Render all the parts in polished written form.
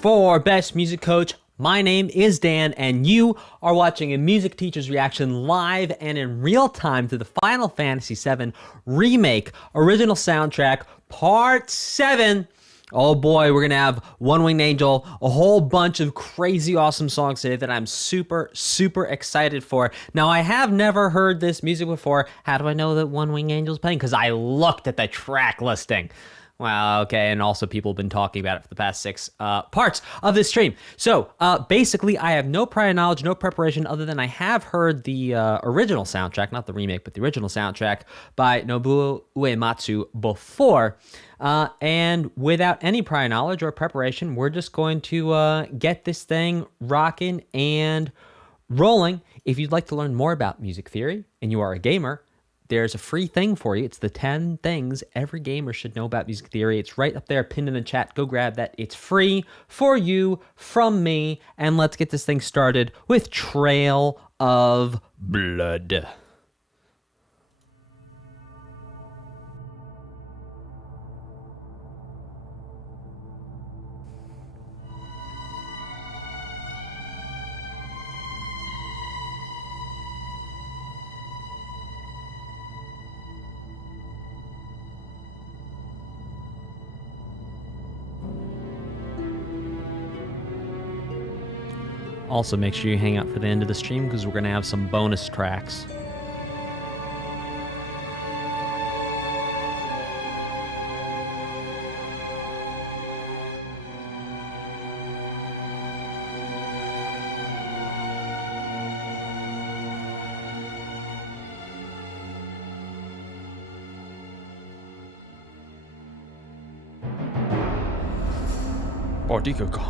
for Best Music Coach. My name is Dan, and you are watching a music teacher's reaction live and in real time to the Final Fantasy VII Remake Original Soundtrack Part 7. Oh boy, we're going to have One Winged Angel, a whole bunch of crazy awesome songs today that I'm super excited for. Now, I have never heard this music before. How do I know that One Winged Angel's playing? Because I looked at the track listing. Well, okay, and also people have been talking about it for the past 6 parts of this stream. So, basically, I have no prior knowledge, no preparation, other than I have heard the original soundtrack, not the remake, but the original soundtrack by Nobuo Uematsu before. And without any prior knowledge or preparation, we're just going to get this thing rocking and rolling. If you'd like to learn more about music theory, and you are a gamer, there's a free thing for you. It's the 10 things every gamer should know about music theory. It's right up there, pinned in the chat. Go grab that. It's free for you from me. And let's get this thing started with Trail of Blood. Also, make sure you hang out for the end of the stream because we're going to have some bonus tracks. Bodyguard.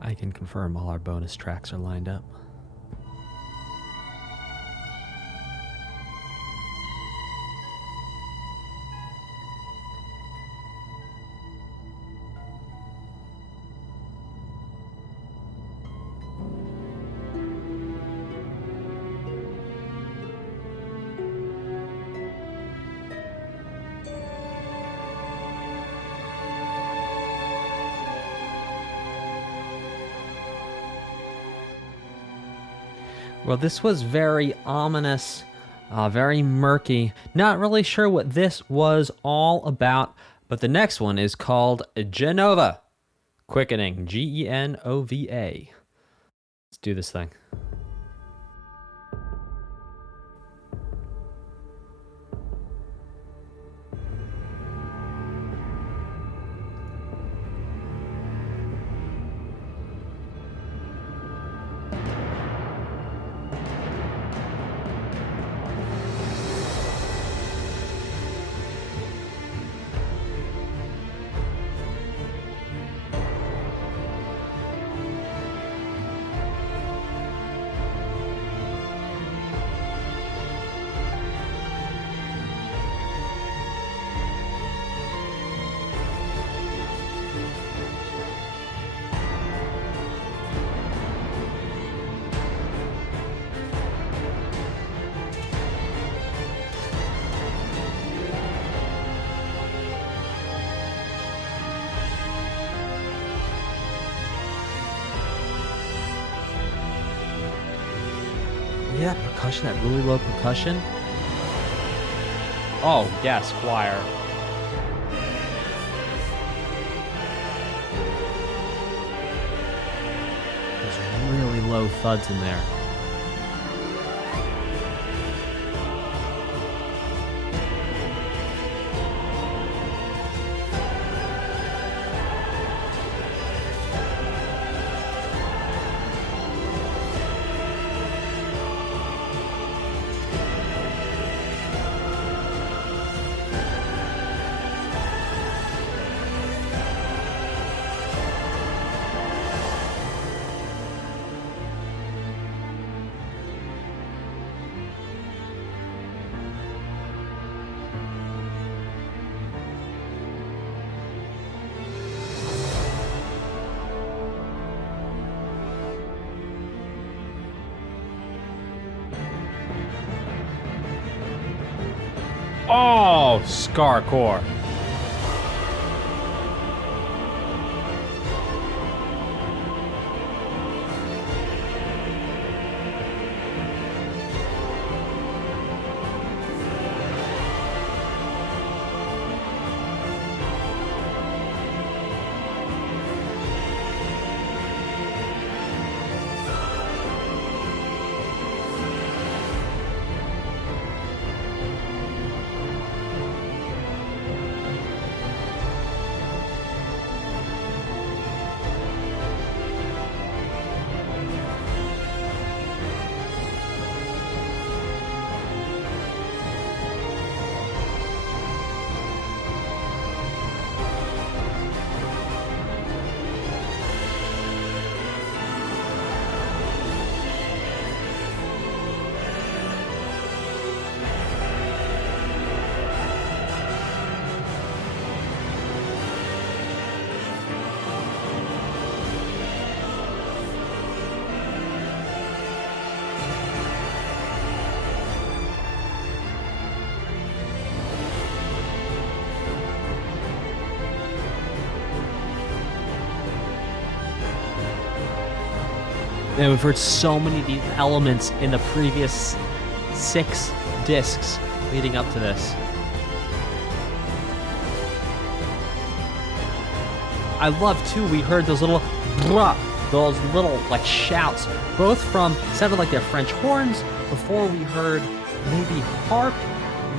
I can confirm all our bonus tracks are lined up. Well, this was very ominous, very murky. Not really sure what this was all about, but the next one is called Genova. Quickening, Genova. Let's do this thing. Yeah, percussion, that really low percussion. Oh, yes, choir. There's really low thuds in there. Oh, Scarcore. And we've heard so many of these elements in the previous 6 discs leading up to this. I love too, we heard those little bruh, those little like shouts, both from sounded like they're French horns. Before we heard maybe harp,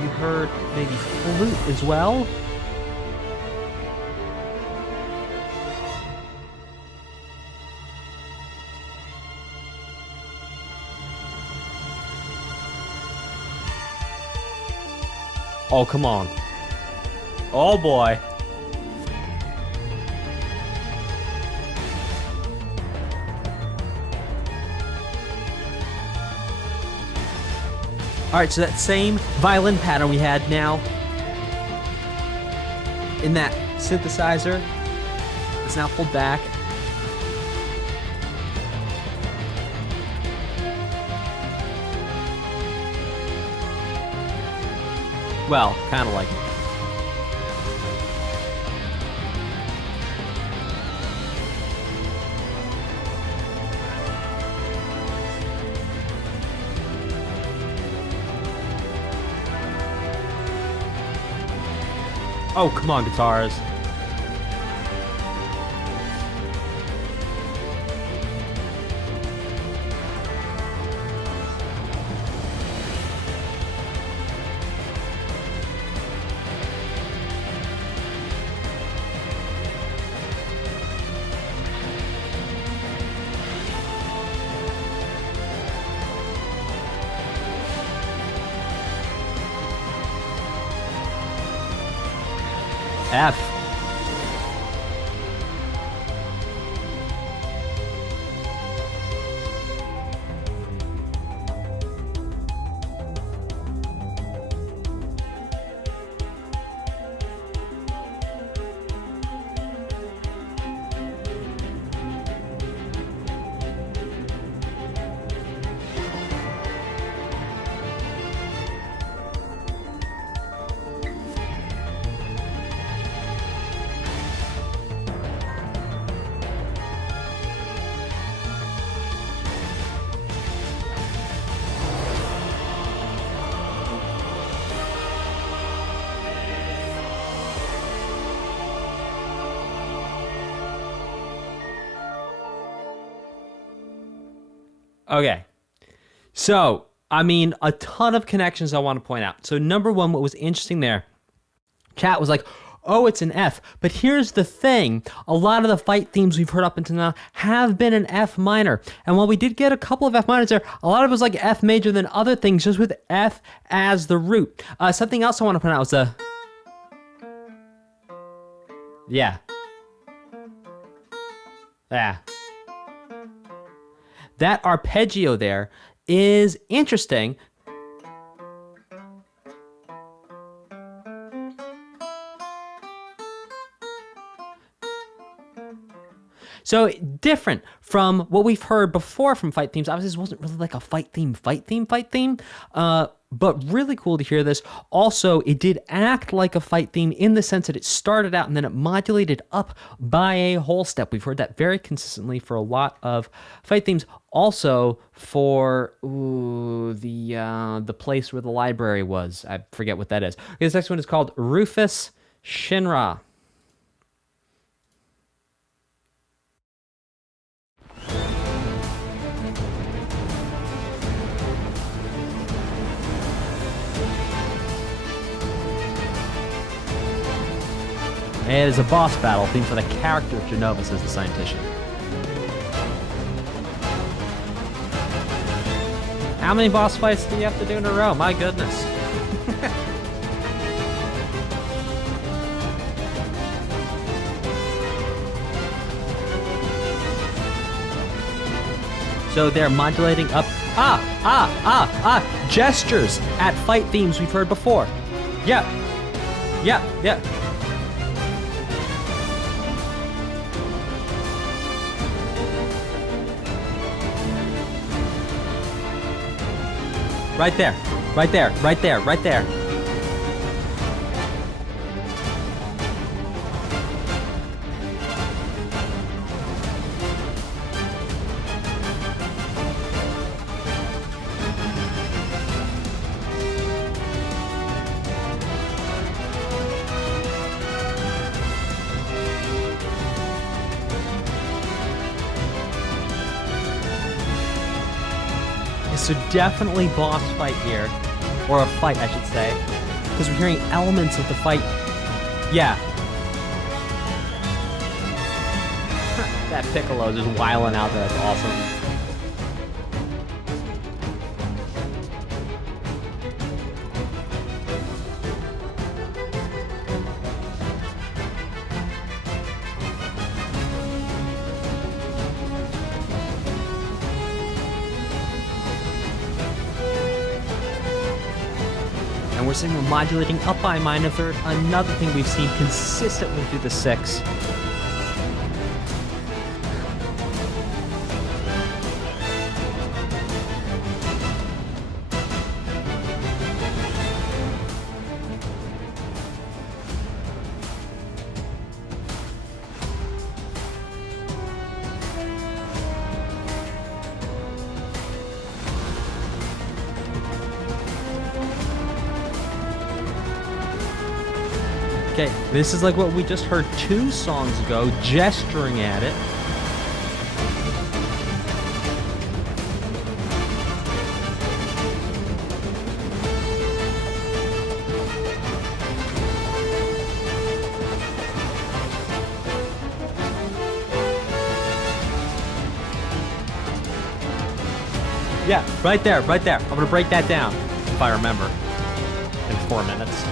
we heard maybe flute as well. Oh, come on. Oh, boy. All right, so that same violin pattern we had now in that synthesizer is now pulled back. Well, kind of like it. Oh, come on, guitars. F. Okay. So, I mean, a ton of connections I want to point out. So, number one, what was interesting there, chat was like, oh, it's an F. But here's the thing. A lot of the fight themes we've heard up until now have been an F minor. And while we did get a couple of F minors there, a lot of it was like F major than other things, just with F as the root. Something else I want to point out was the... Yeah. Yeah. That arpeggio there is interesting. So different from what we've heard before from fight themes. Obviously, this wasn't really like a fight theme. But really cool to hear this. Also, it did act like a fight theme in the sense that it started out and then it modulated up by a whole step. We've heard that very consistently for a lot of fight themes. Also, for the place where the library was. I forget what that is. This next one is called Rufus Shinra. It is a boss battle themed for the character of Genovus as the scientician. How many boss fights do you have to do in a row? My goodness. So they're modulating up gestures at fight themes we've heard before. Yeah. Right there. So definitely boss fight here, or a fight I should say, because we're hearing elements of the fight. Yeah. That Piccolo just wiling out there, that's awesome. And we're seeing we're modulating up by minor third, another thing we've seen consistently through the 6. Okay, this is like what we just heard 2 songs ago, gesturing at it. Yeah, right there. I'm gonna break that down, if I remember, in 4 minutes.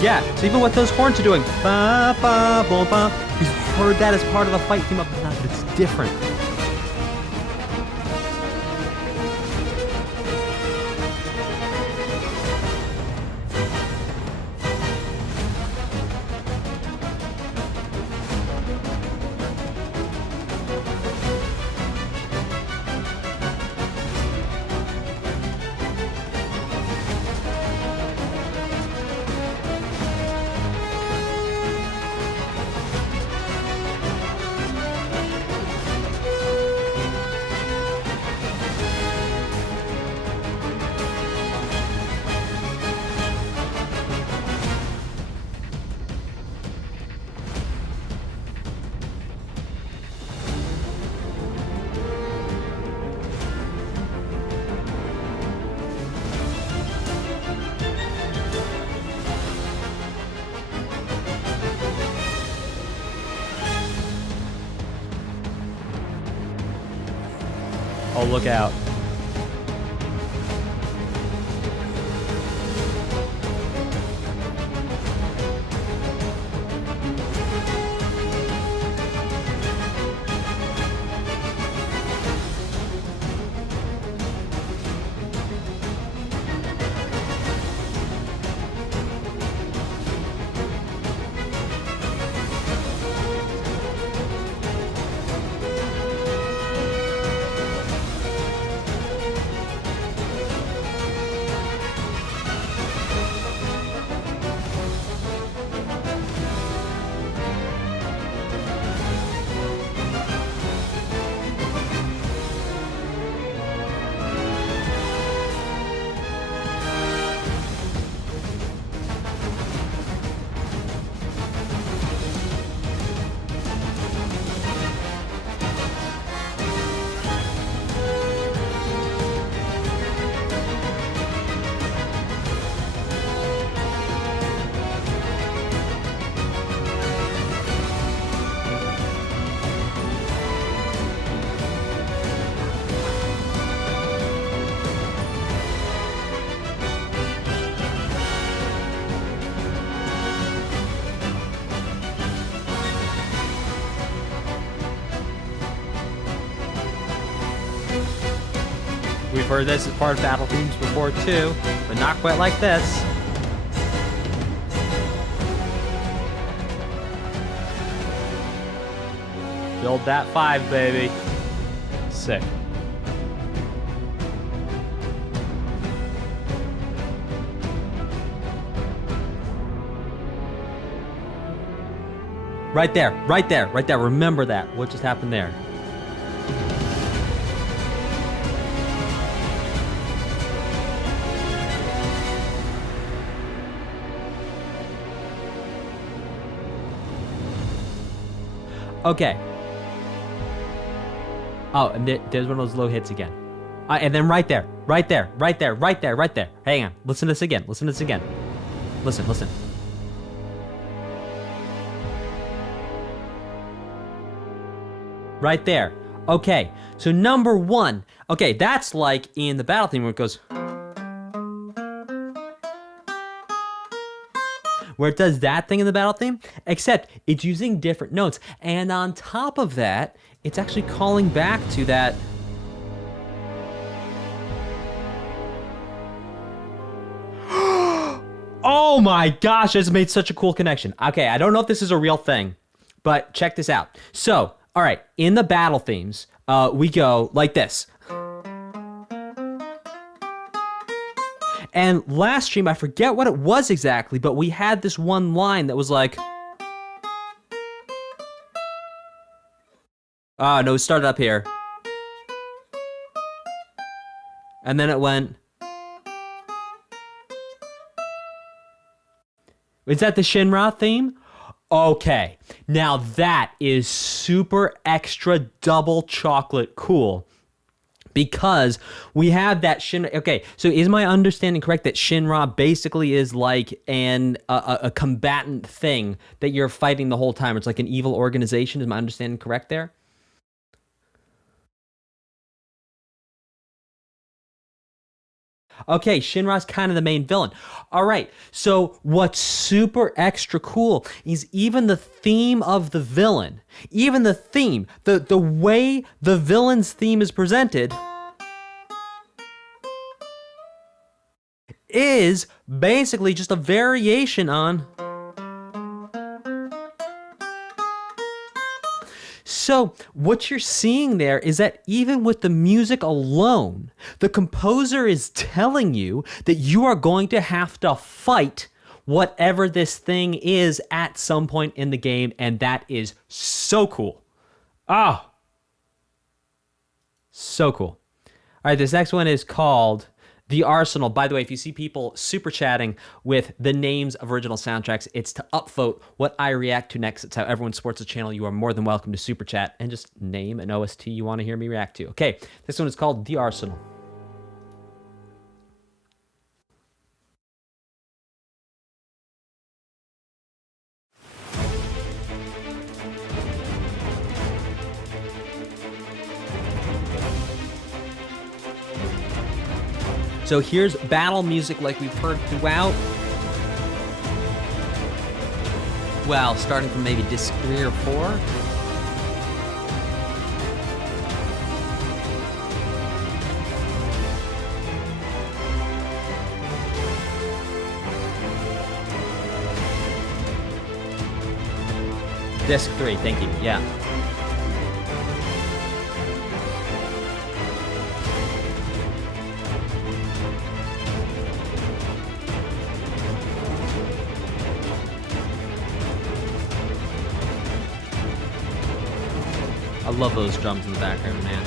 Yeah, so even what those horns are doing, ba ba ba ba, you've heard that as part of the fight theme up to now, but it's different. Oh, look out. We've heard this as part of battle themes before too, but not quite like this. Build that 5, baby. Sick. Right there, right there, right there. Remember that. What just happened there? Okay. Oh, and there's one of those low hits again. And then right there, right there, right there, right there, right there. Hang on. Listen to this again. Listen to this again. Listen, listen. Right there. Okay. So number 1. Okay, that's like in the battle theme where it goes... where it does that thing in the battle theme, except it's using different notes. And on top of that, it's actually calling back to that. Oh my gosh, it's made such a cool connection. Okay, I don't know if this is a real thing, but check this out. So, all right, in the battle themes, we go like this. And last stream, I forget what it was exactly, but we had this one line that was like... Oh, no, it started up here. And then it went... Is that the Shinra theme? Okay. Now that is super extra double chocolate cool. Because we have that Shinra... Okay, so is my understanding correct that Shinra basically is like a combatant thing that you're fighting the whole time? It's like an evil organization. Is my understanding correct there? Okay, Shinra's kind of the main villain. All right, so what's super extra cool is even the theme of the villain, even the theme, the way the villain's theme is presented is basically just a variation on... So what you're seeing there is that even with the music alone, the composer is telling you that you are going to have to fight whatever this thing is at some point in the game, and that is so cool. Ah, so cool. All right, this next one is called The Arsenal. By the way, if you see people super chatting with the names of original soundtracks, it's to upvote what I react to next. It's how everyone supports the channel. You are more than welcome to super chat and just name an OST you want to hear me react to. Okay, this one is called The Arsenal. So here's battle music like we've heard throughout. Well, starting from maybe disc 3 or 4. Disc 3, thank you, yeah. I love those drums in the background, man.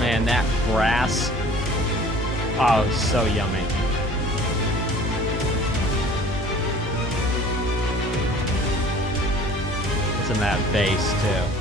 Man, that brass. Oh, so yummy. Isn't that bass, too?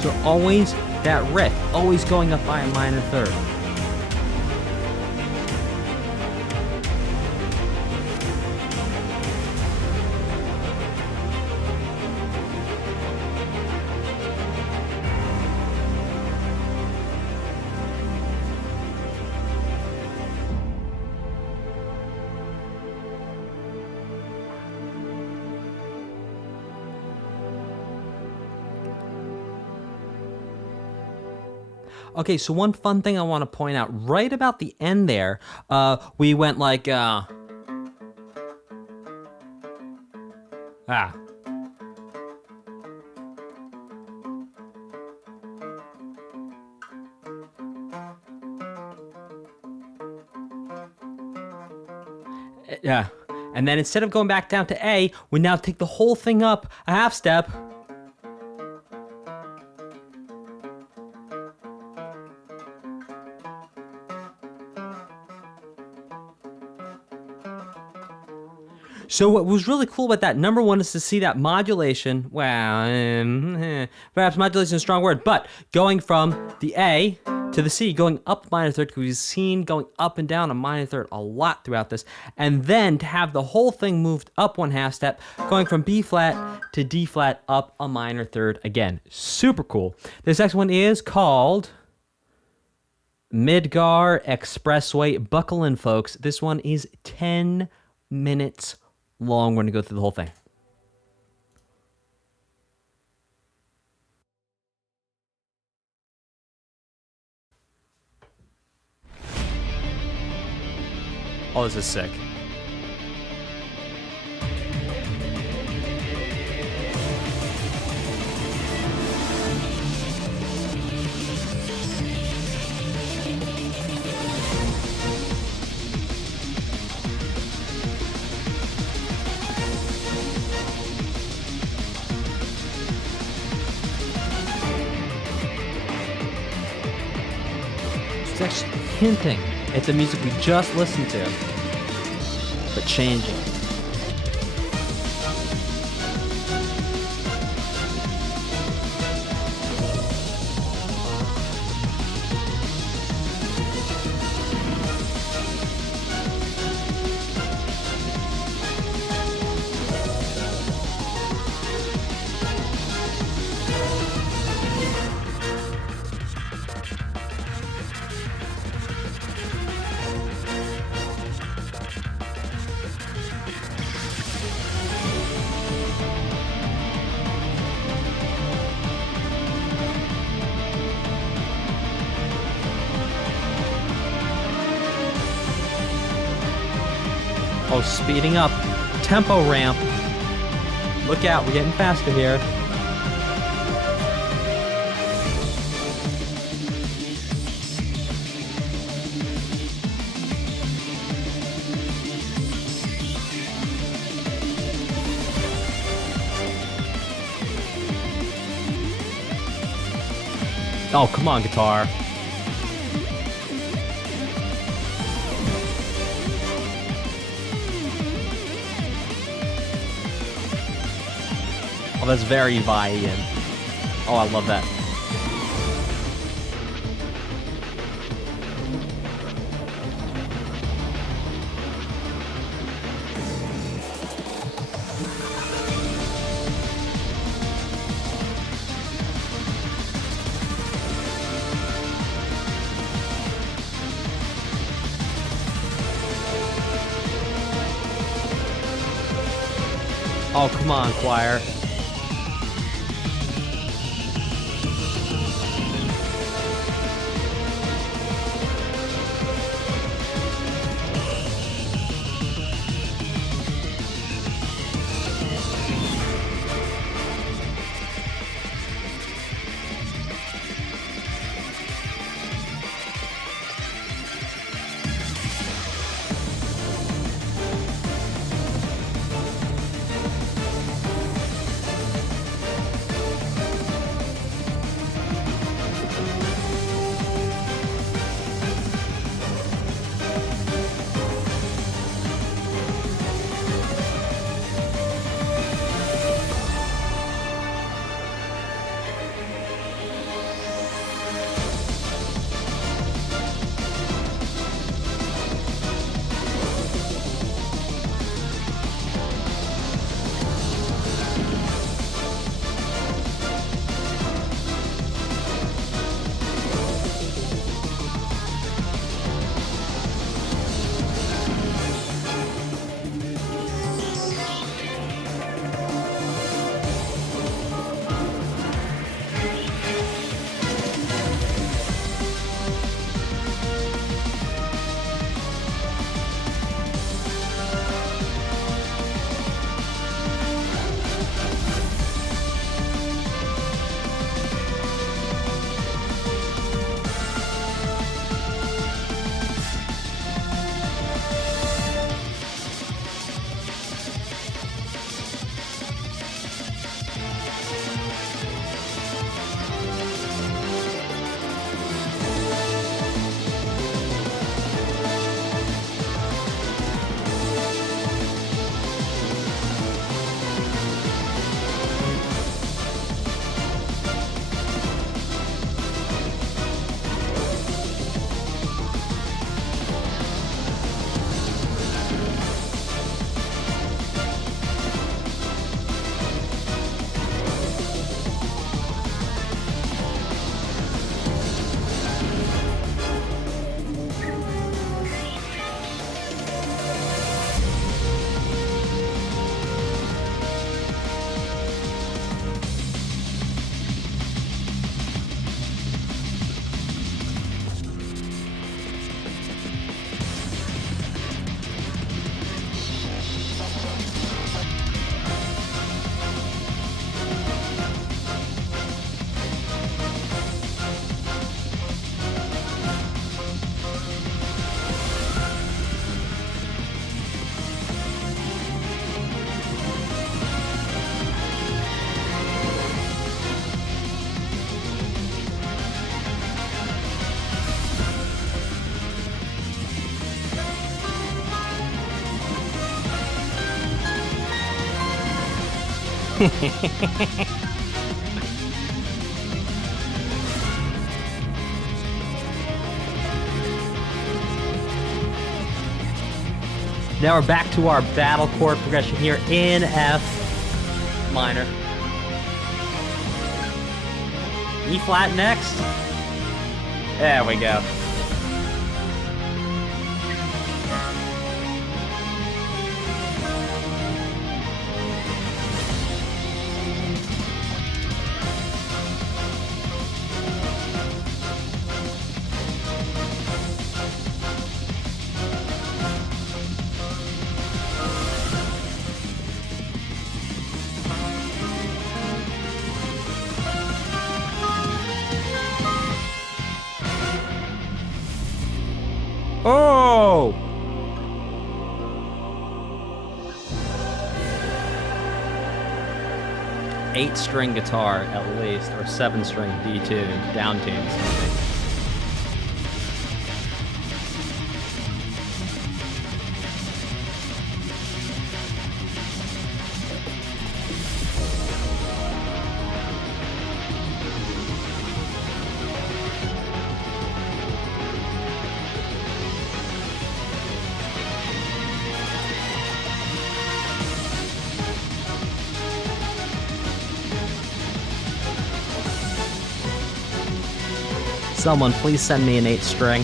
So always that riff, always going up by a minor third. Okay, so one fun thing I want to point out, right about the end there, we went like, yeah. And then instead of going back down to A, we now take the whole thing up a half step. So what was really cool about that, number one, is to see that modulation. Wow, perhaps modulation is a strong word, but going from the A to the C, going up minor third, because we've seen going up and down a minor third a lot throughout this, and then to have the whole thing moved up 1/2 step, going from B flat to D flat up a minor third again. Super cool. This next one is called Midgar Expressway. Buckle in, folks. This one is 10 minutes long. We're going to go through the whole thing. Oh, this is sick. It's actually hinting at the music we just listened to, but changing. Oh, speeding up. Tempo ramp. Look out, we're getting faster here. Oh, come on, guitar. Oh, that's very Vian. Oh, I love that. Oh, come on, choir. Now we're back to our battle chord progression here in F minor. E flat next. There we go. Oh! Eight-string guitar at least, or seven-string D tune, down tunes. Someone, please send me an 8-string.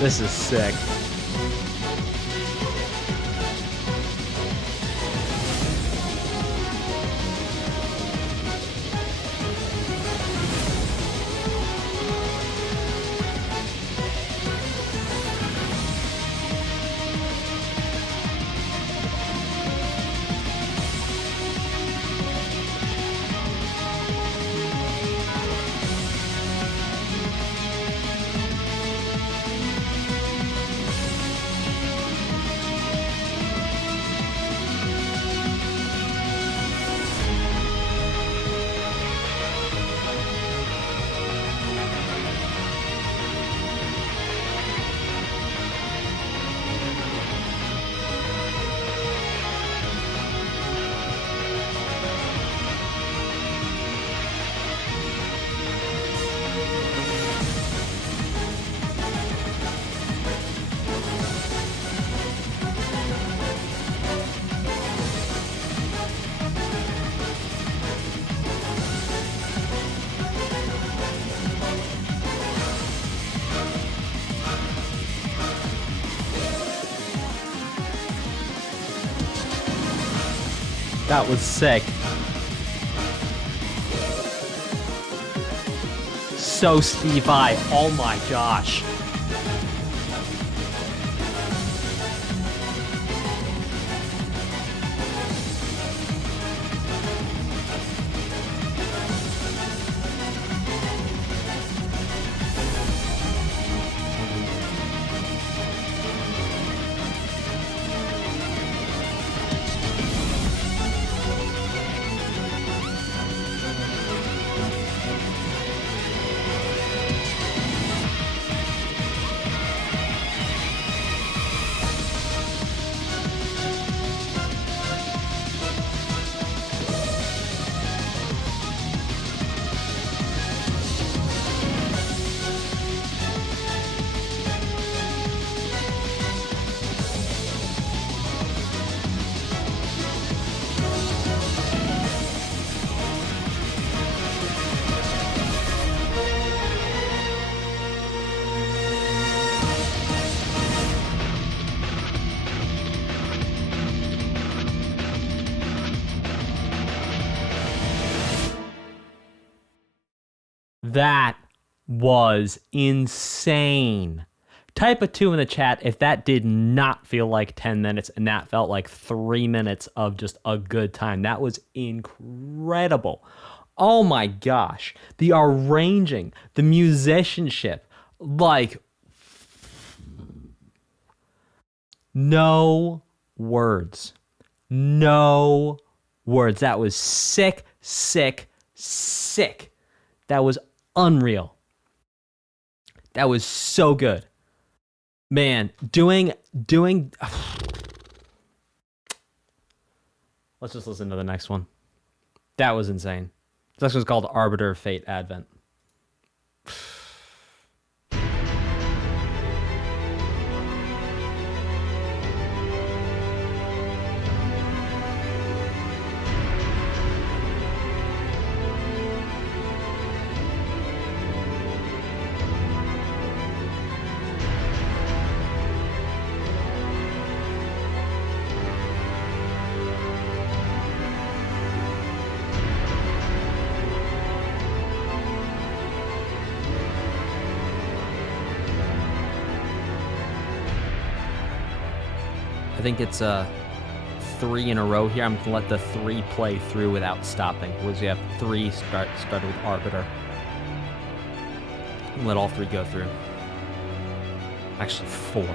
This is sick. That was sick. So Steve I, oh my gosh. That was insane. Type a 2 in the chat if that did not feel like 10 minutes and that felt like 3 minutes of just a good time. That was incredible. Oh my gosh. The arranging, the musicianship, like, no words. No words. That was sick, sick, sick. That was unreal. That was so good. Man, doing Let's just listen to the next one. That was insane. This next one's called Arbiter Fate Advent. I think it's 3 in a row here. I'm going to let the 3 play through without stopping. We have 3 started with Arbiter. And let all 3 go through. Actually, 4.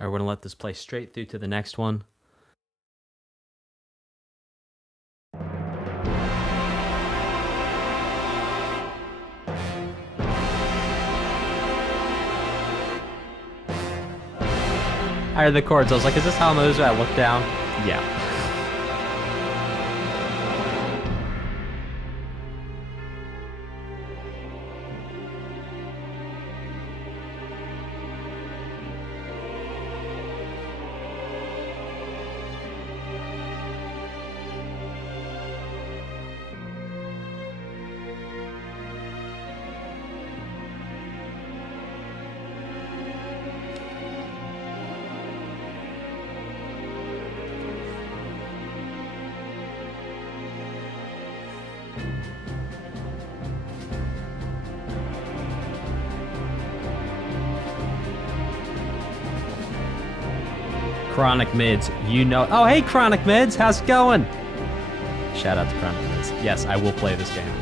All right, we're going to let this play straight through to the next one. I heard the chords. I was like, is this how it moves when I look down? Yeah. Chronic Mids, you know. Oh, hey, Chronic Mids, how's it going? Shout out to Chronic Mids. Yes, I will play this game.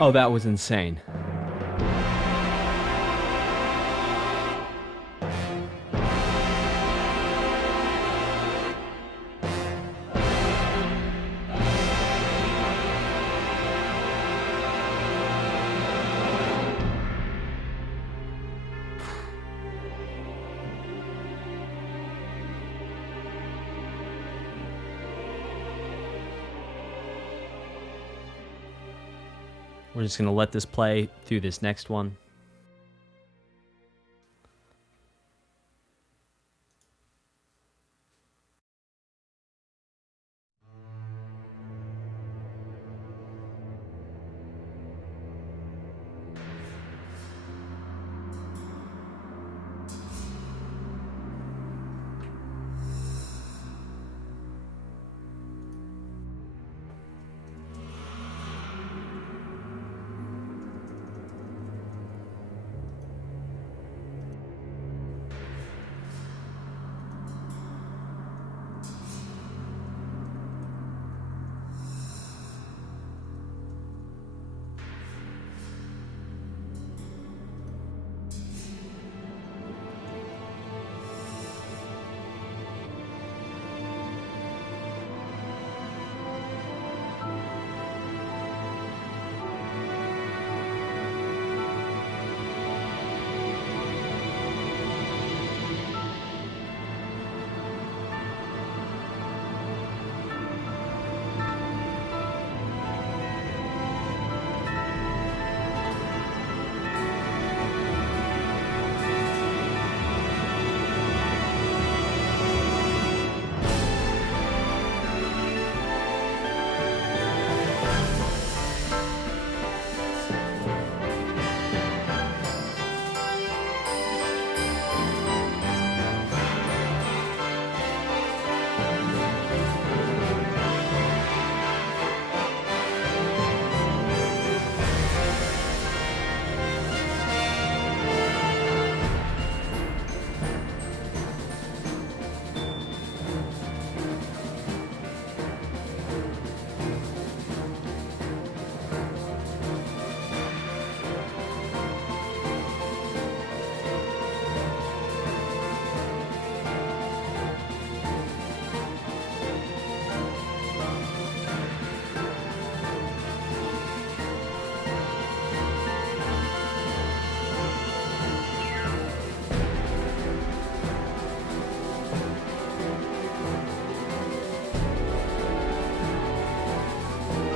Oh, that was insane. We're just going to let this play through this next one.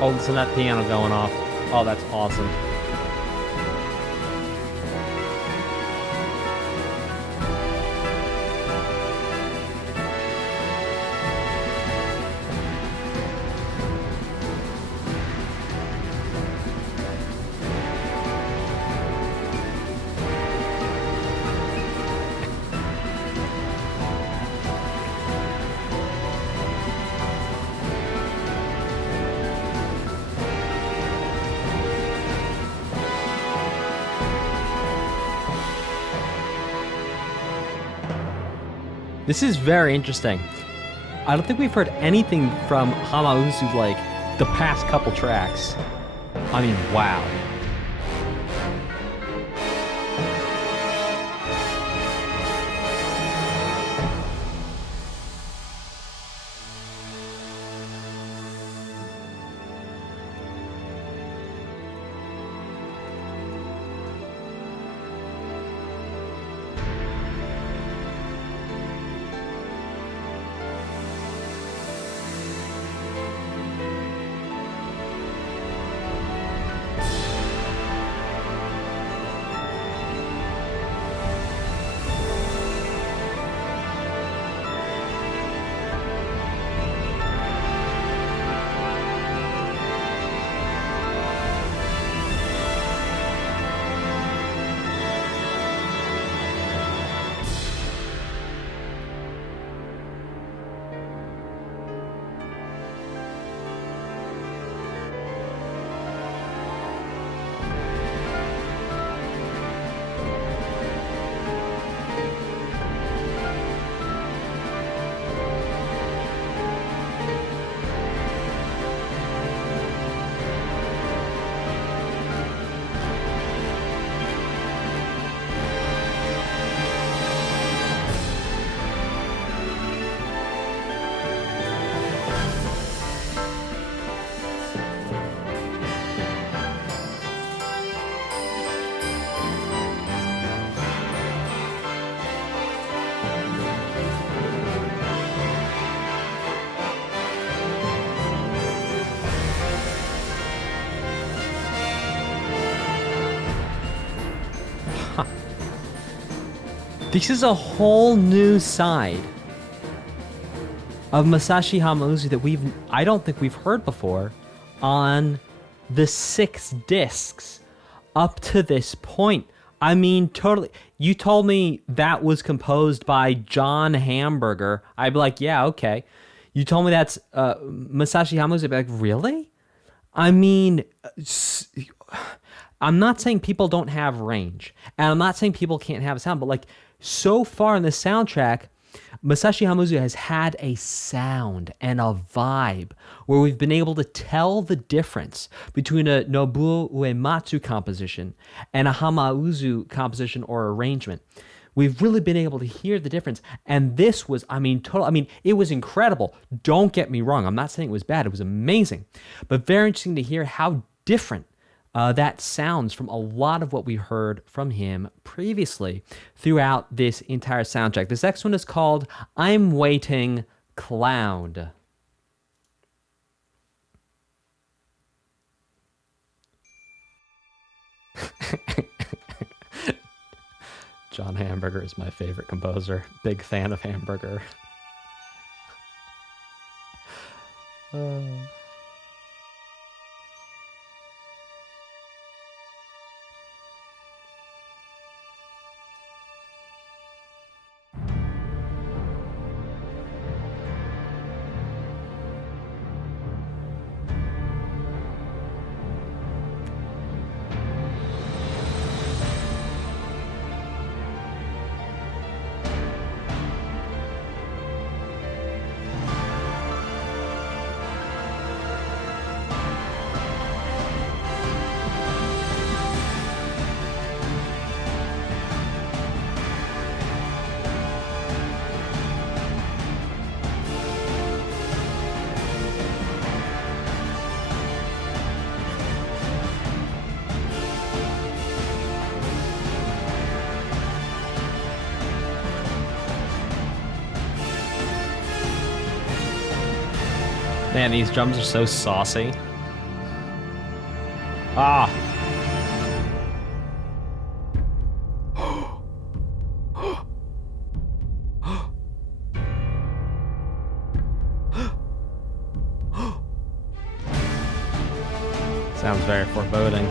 Oh, listen to that piano going off. Oh, that's awesome. This is very interesting. I don't think we've heard anything from Hamauzu like the past couple tracks. I mean, wow. This is a whole new side of Masashi Hamauzu that I don't think we've heard before on the 6 discs up to this point. I mean, totally. You told me that was composed by John Hamburger. I'd be like, yeah, okay. You told me that's Masashi Hamauzu. I'd be like, really? I mean, I'm not saying people don't have range, and I'm not saying people can't have a sound, but like so far in the soundtrack, Masashi Hamauzu has had a sound and a vibe where we've been able to tell the difference between a Nobuo Uematsu composition and a Hamauzu composition or arrangement. We've really been able to hear the difference. And this was, it was incredible. Don't get me wrong. I'm not saying it was bad. It was amazing. But very interesting to hear how different that sounds from a lot of what we heard from him previously throughout this entire soundtrack. This next one is called I'm Waiting Cloud. John Hamburger is my favorite composer. Big fan of Hamburger. Man, these drums are so saucy. Ah. Sounds very foreboding.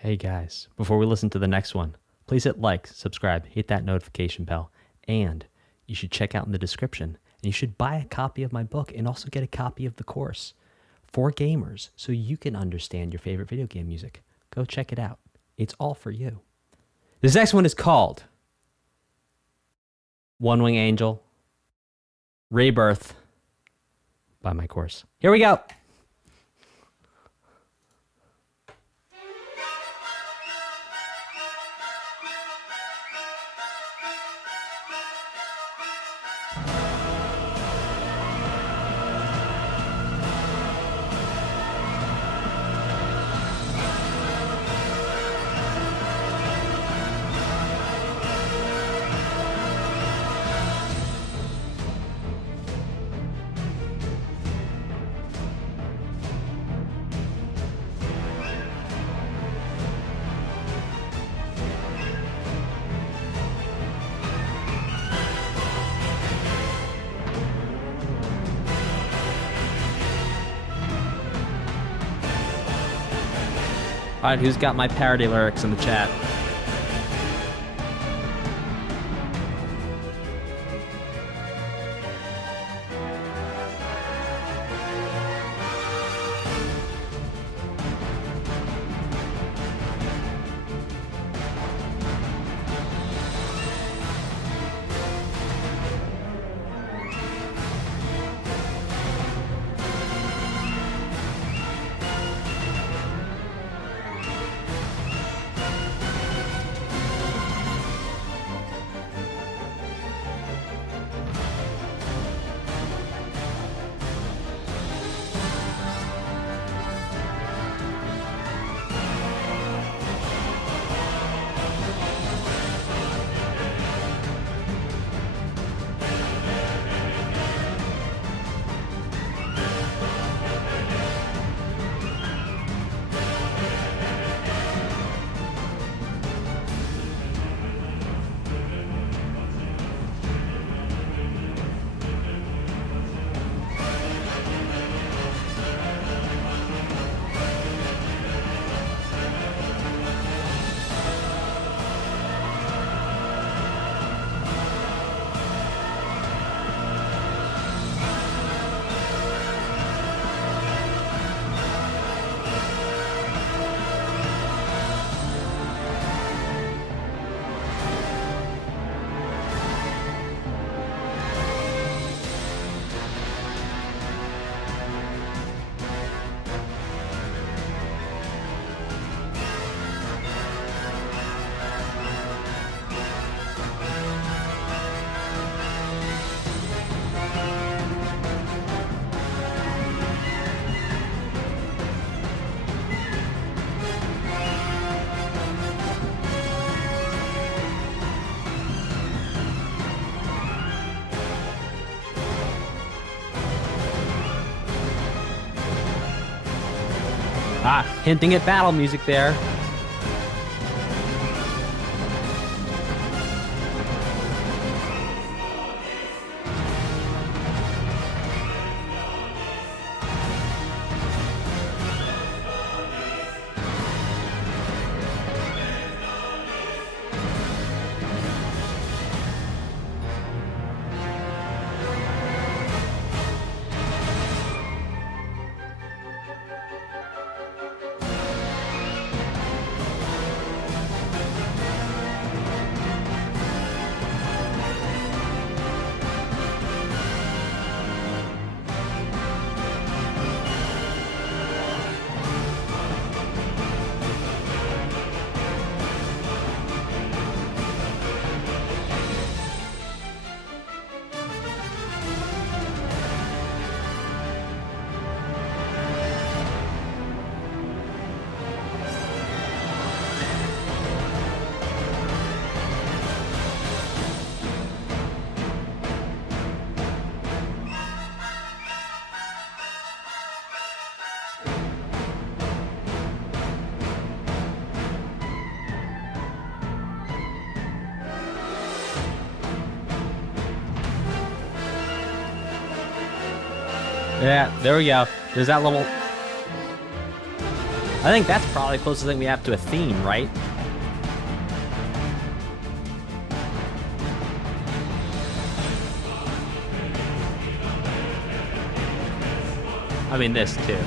Hey guys, before we listen to the next one, please hit like, subscribe, hit that notification bell, and you should check out in the description, and you should buy a copy of my book and also get a copy of the course for gamers so you can understand your favorite video game music. Go check it out. It's all for you. This next one is called One Wing Angel Rebirth by my course. Here we go. All right, who's got my parody lyrics in the chat? Ah, hinting at battle music there. Yeah, there we go. There's that little... I think that's probably the closest thing we have to a theme, right? I mean, this too.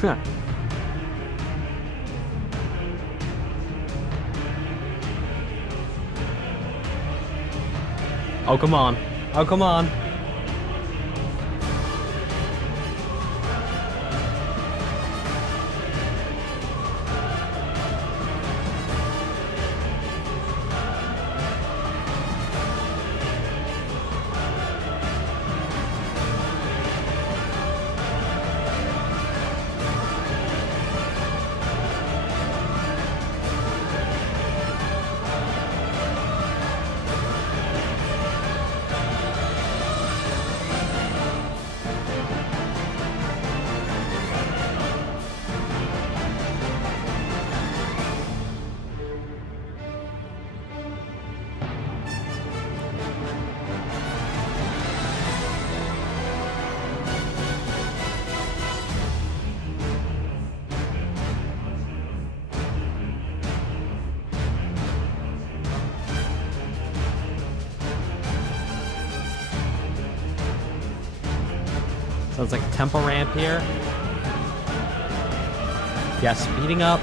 Huh. Oh, come on. Oh, come on. Sounds like a tempo ramp here. Yeah, speeding up.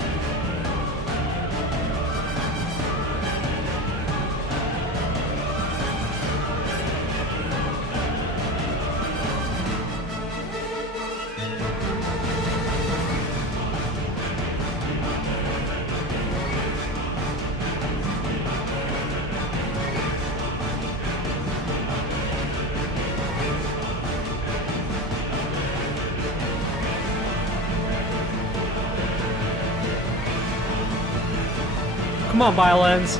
Come on, violins.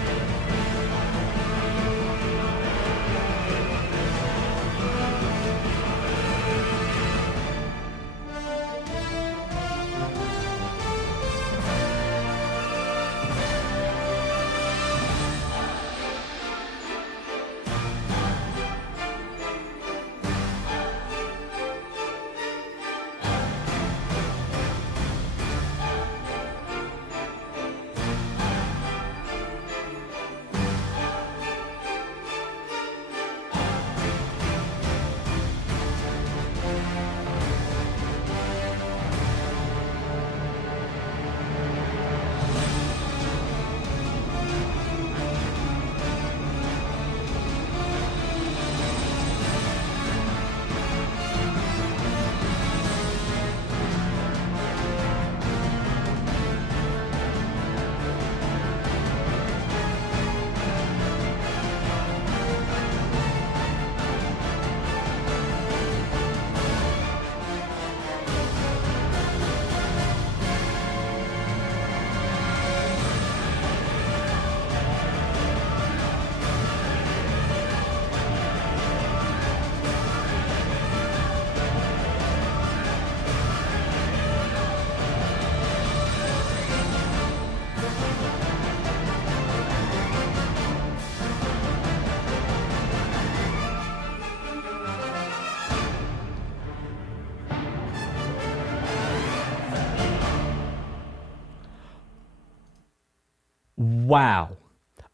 Wow.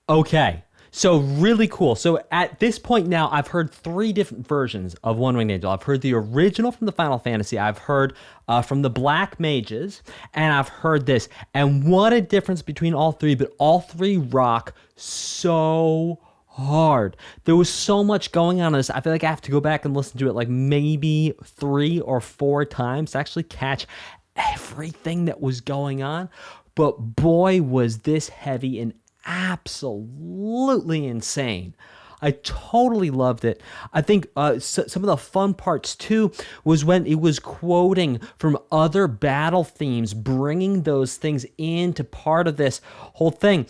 Okay. So really cool. So at this point now, I've heard 3 different versions of One Winged Angel. I've heard the original from the Final Fantasy. I've heard from the Black Mages, and I've heard this. And what a difference between all 3, but all 3 rock so hard. There was so much going on in this. I feel like I have to go back and listen to it like maybe 3 or 4 times to actually catch everything that was going on. But boy, was this heavy and absolutely insane. I totally loved it. I think some of the fun parts too was when it was quoting from other battle themes, bringing those things into part of this whole thing.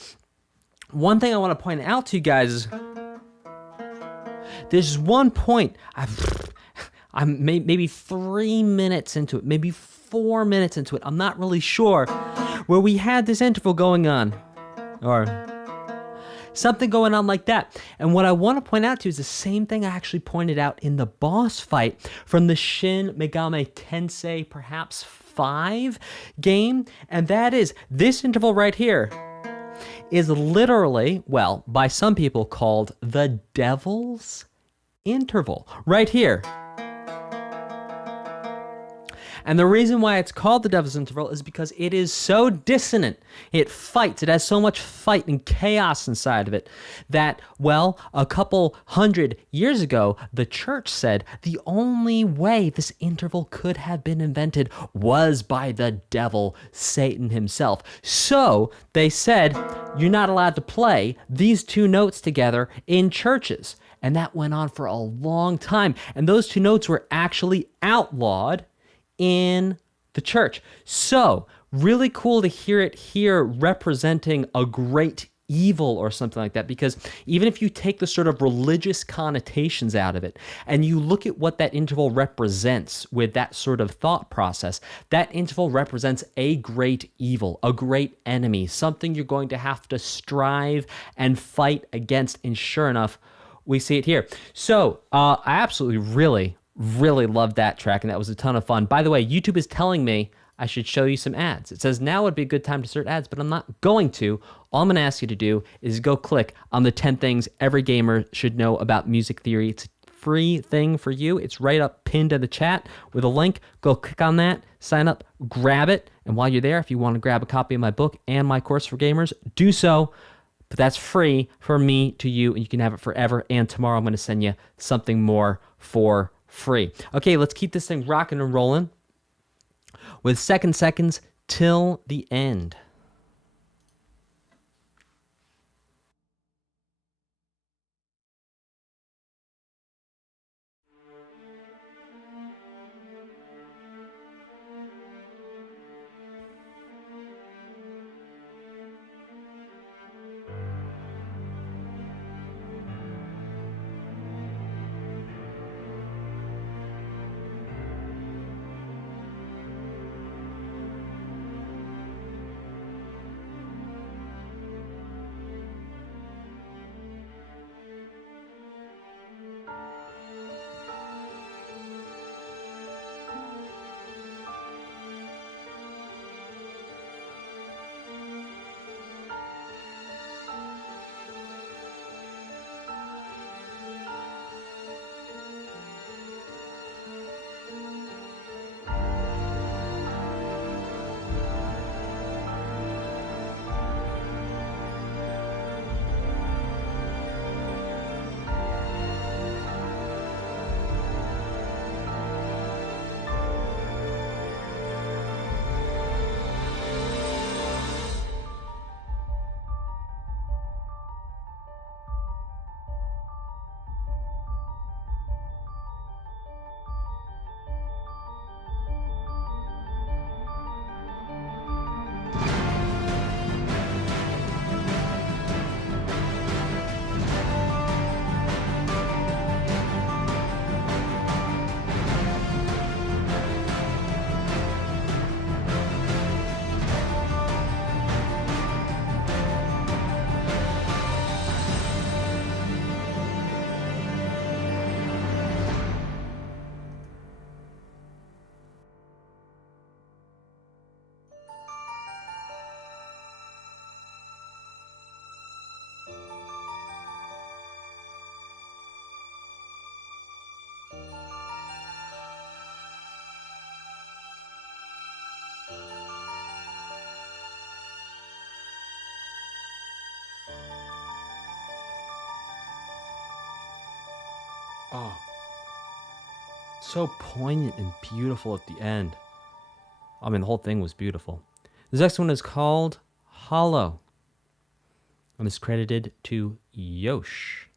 One thing I want to point out to you guys is there's one point I'm maybe 3 minutes into it, maybe 4 minutes into it, I'm not really sure, where we had this interval going on, or something going on like that. And what I want to point out to you is the same thing I actually pointed out in the boss fight from the Shin Megami Tensei perhaps 5 game, and that is this interval right here is literally, well, by some people called the Devil's Interval, right here. And the reason why it's called the Devil's Interval is because it is so dissonant. It fights. It has so much fight and chaos inside of it that, well, a couple hundred years ago, the church said the only way this interval could have been invented was by the devil, Satan himself. So they said, you're not allowed to play these 2 notes together in churches. And that went on for a long time. And those 2 notes were actually outlawed in the church. So really cool to hear it here representing a great evil or something like that, because even if you take the sort of religious connotations out of it and you look at what that interval represents with that sort of thought process, that interval represents a great evil, a great enemy, something you're going to have to strive and fight against. And sure enough, we see it here. So I absolutely really loved that track, and that was a ton of fun. By the way, YouTube is telling me I should show you some ads. It says now would be a good time to start ads, but I'm not going to. All I'm going to ask you to do is go click on the 10 things every gamer should know about music theory. It's a free thing for you. It's right up pinned in the chat with a link. Go click on that, sign up, grab it, and while you're there, if you want to grab a copy of my book and my course for gamers, do so. But that's free from me to you, and you can have it forever. And tomorrow I'm going to send you something more for free. Okay, let's keep this thing rocking and rolling with Second Seconds Till the End. Oh, so poignant and beautiful at the end. I mean, the whole thing was beautiful. This next one is called Hollow and is credited to Yosh.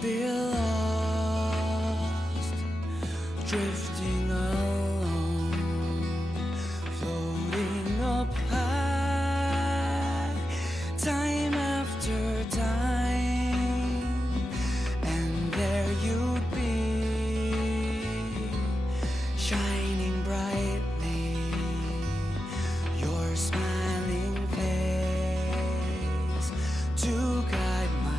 Be lost, drifting alone, floating up high, time after time, and there you'd be, shining brightly, your smiling face to guide my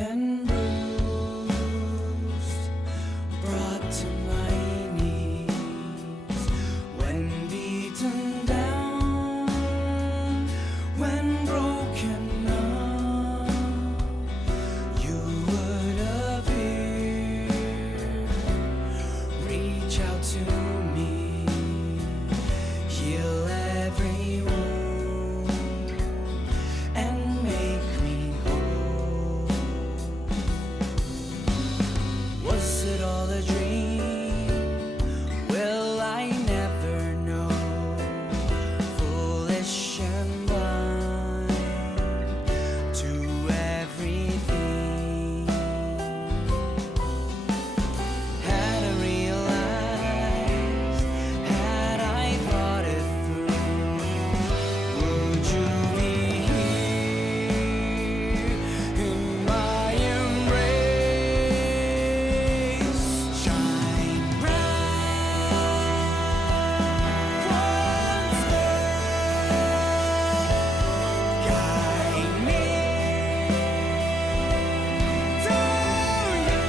and bruised, brought to my knees, when beaten down, when broken up, you would appear, reach out to me, heal every wound, and make me whole. Was it all a dream? Will I never know? Foolish and blind to everything. Had I realized, had I thought it through, would you be here in my embrace? Shine bright once more, guide me to you.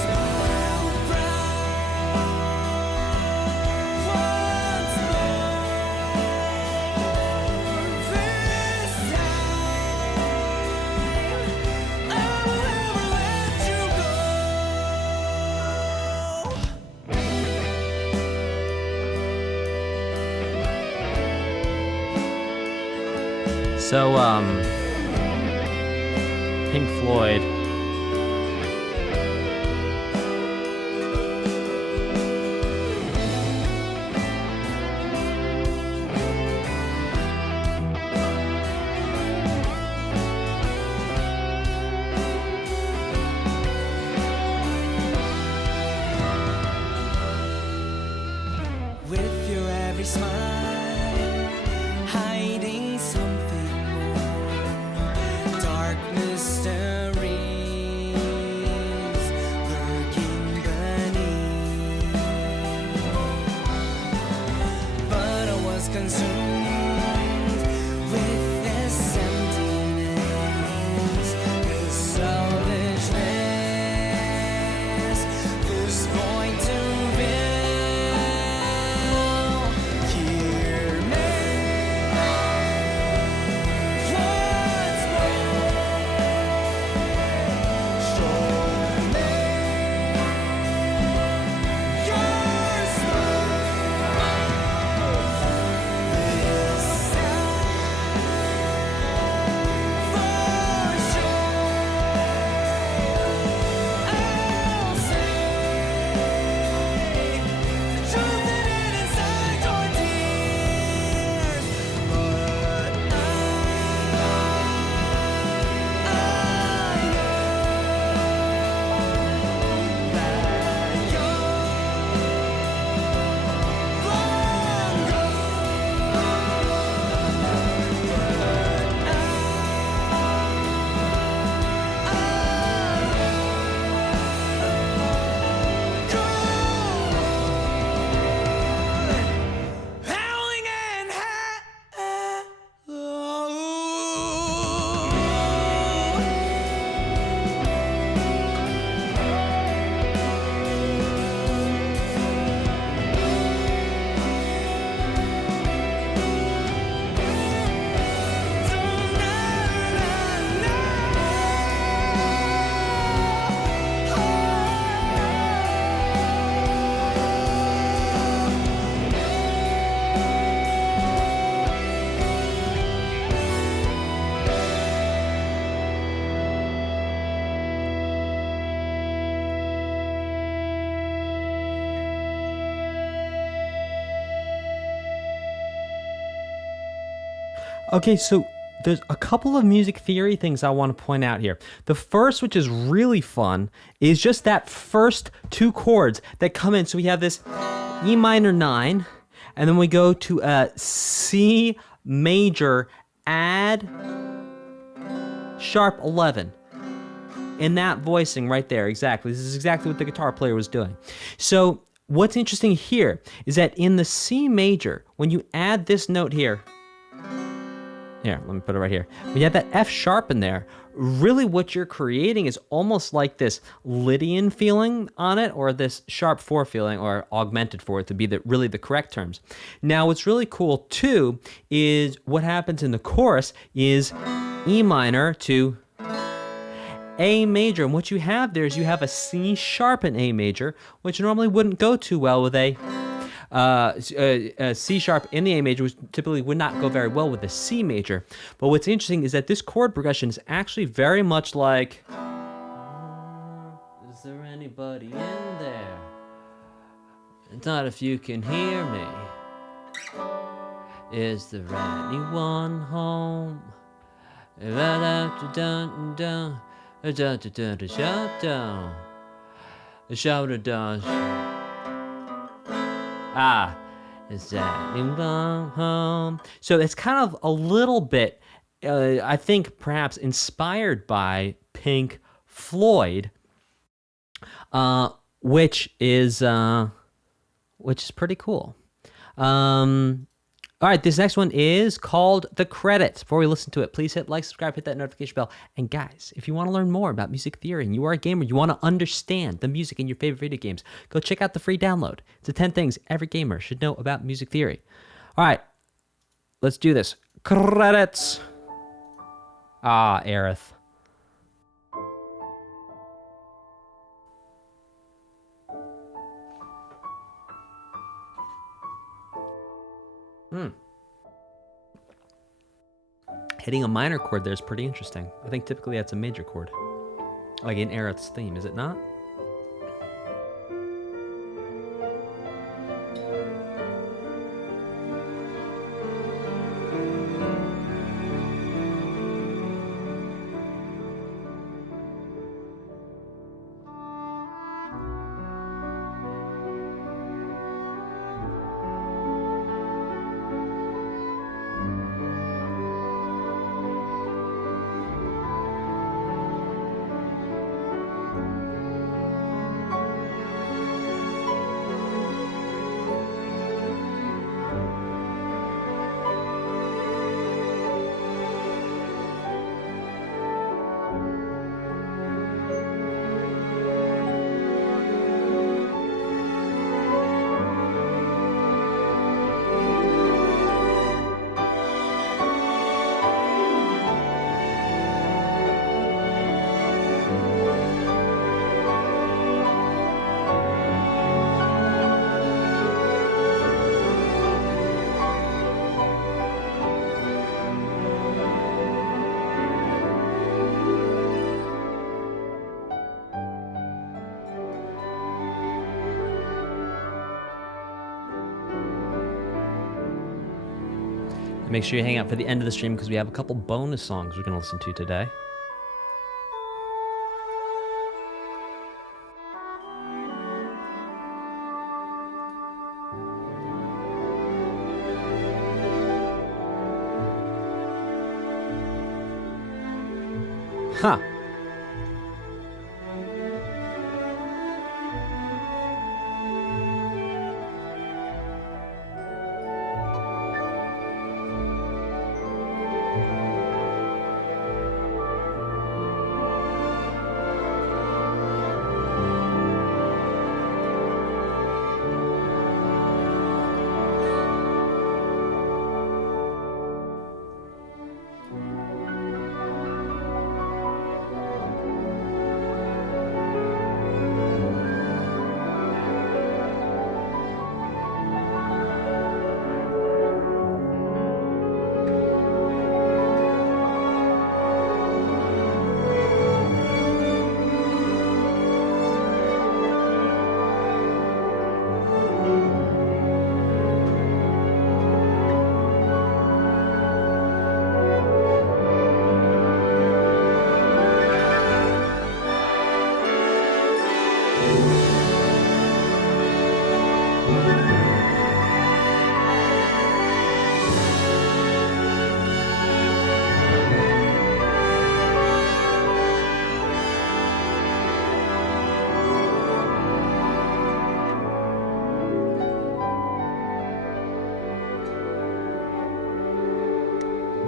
Smile bright once more. This time I will never let you go. So, Pink Floyd. With your every smile, hiding something more, dark mysteries lurking beneath. But I was consumed with this emptiness, this selfishness, this void to fill. Here Okay, so there's a couple of music theory things I want to point out here. The first, which is really fun, is just that first two chords that come in. So we have this E minor 9, and then we go to a C major add sharp 11. In that voicing right there, exactly. This is exactly what the guitar player was doing. So what's interesting here is that in the C major, when you add this note here, let me put it right here. When you have that F sharp in there, really what you're creating is almost like this Lydian feeling on it, or this sharp 4 feeling, or augmented 4 to be really the correct terms. Now, what's really cool too is what happens in the chorus is E minor to A major. And what you have there is you have a C sharp in A major, which normally wouldn't go too well with a C sharp in the A major, which typically would not go very well with a C major. But what's interesting is that this chord progression is actually very much like, is there anybody in there? Not if you can hear me. Is there anyone home? Is that anyone home? So it's kind of a little bit, I think, perhaps inspired by Pink Floyd, which is pretty cool. All right, this next one is called The Credits. Before we listen to it, please hit like, subscribe, hit that notification bell. And guys, if you want to learn more about music theory and you are a gamer, you want to understand the music in your favorite video games, go check out the free download. It's the 10 things every gamer should know about music theory. All right, let's do this. Credits. Aerith. Hitting a minor chord there is pretty interesting. I think typically that's a major chord. Like in Aerith's theme, is it not? Make sure you hang out for the end of the stream because we have a couple bonus songs we're going to listen to today. Huh.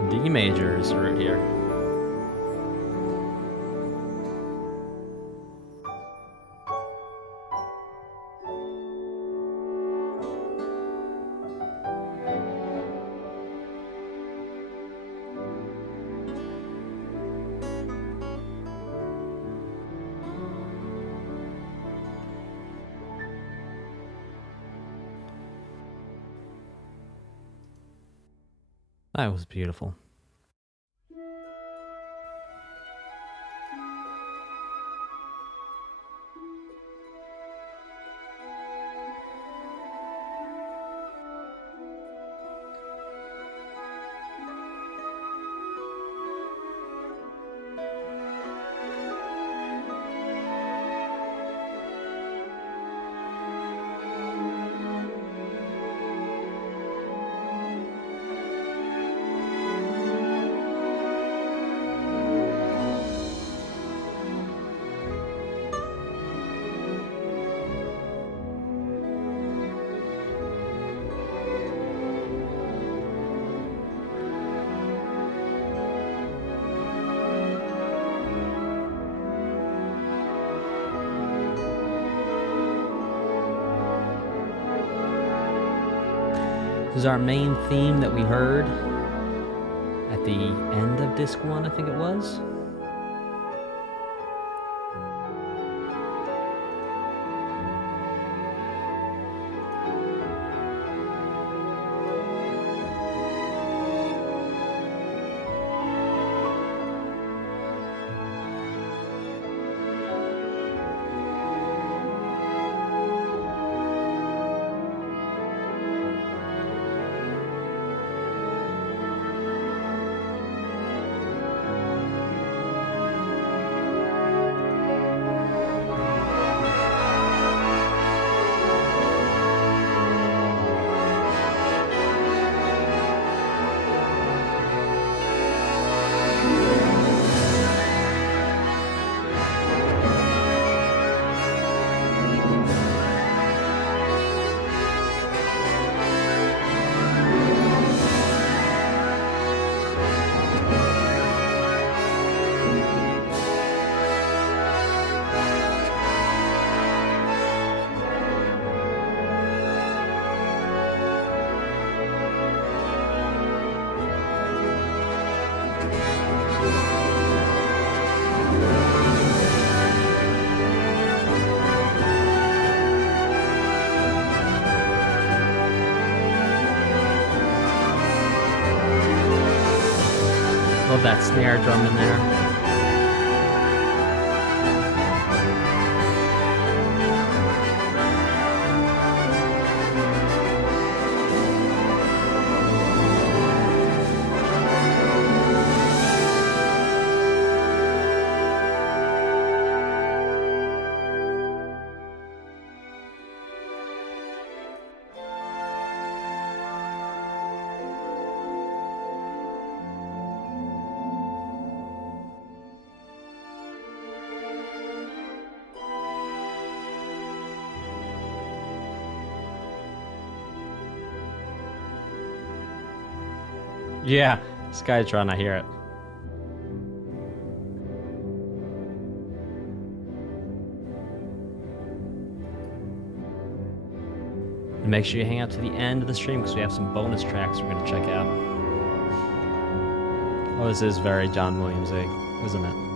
D major is right here. That was beautiful. This is our main theme that we heard at the end of disc 1, I think it was. Love that snare drum in there. Yeah, Skytron, I hear it. And make sure you hang out to the end of the stream because we have some bonus tracks we're going to check out. Oh, this is very John Williams-y, isn't it?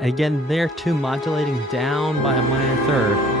Again, there too, modulating down by a minor third.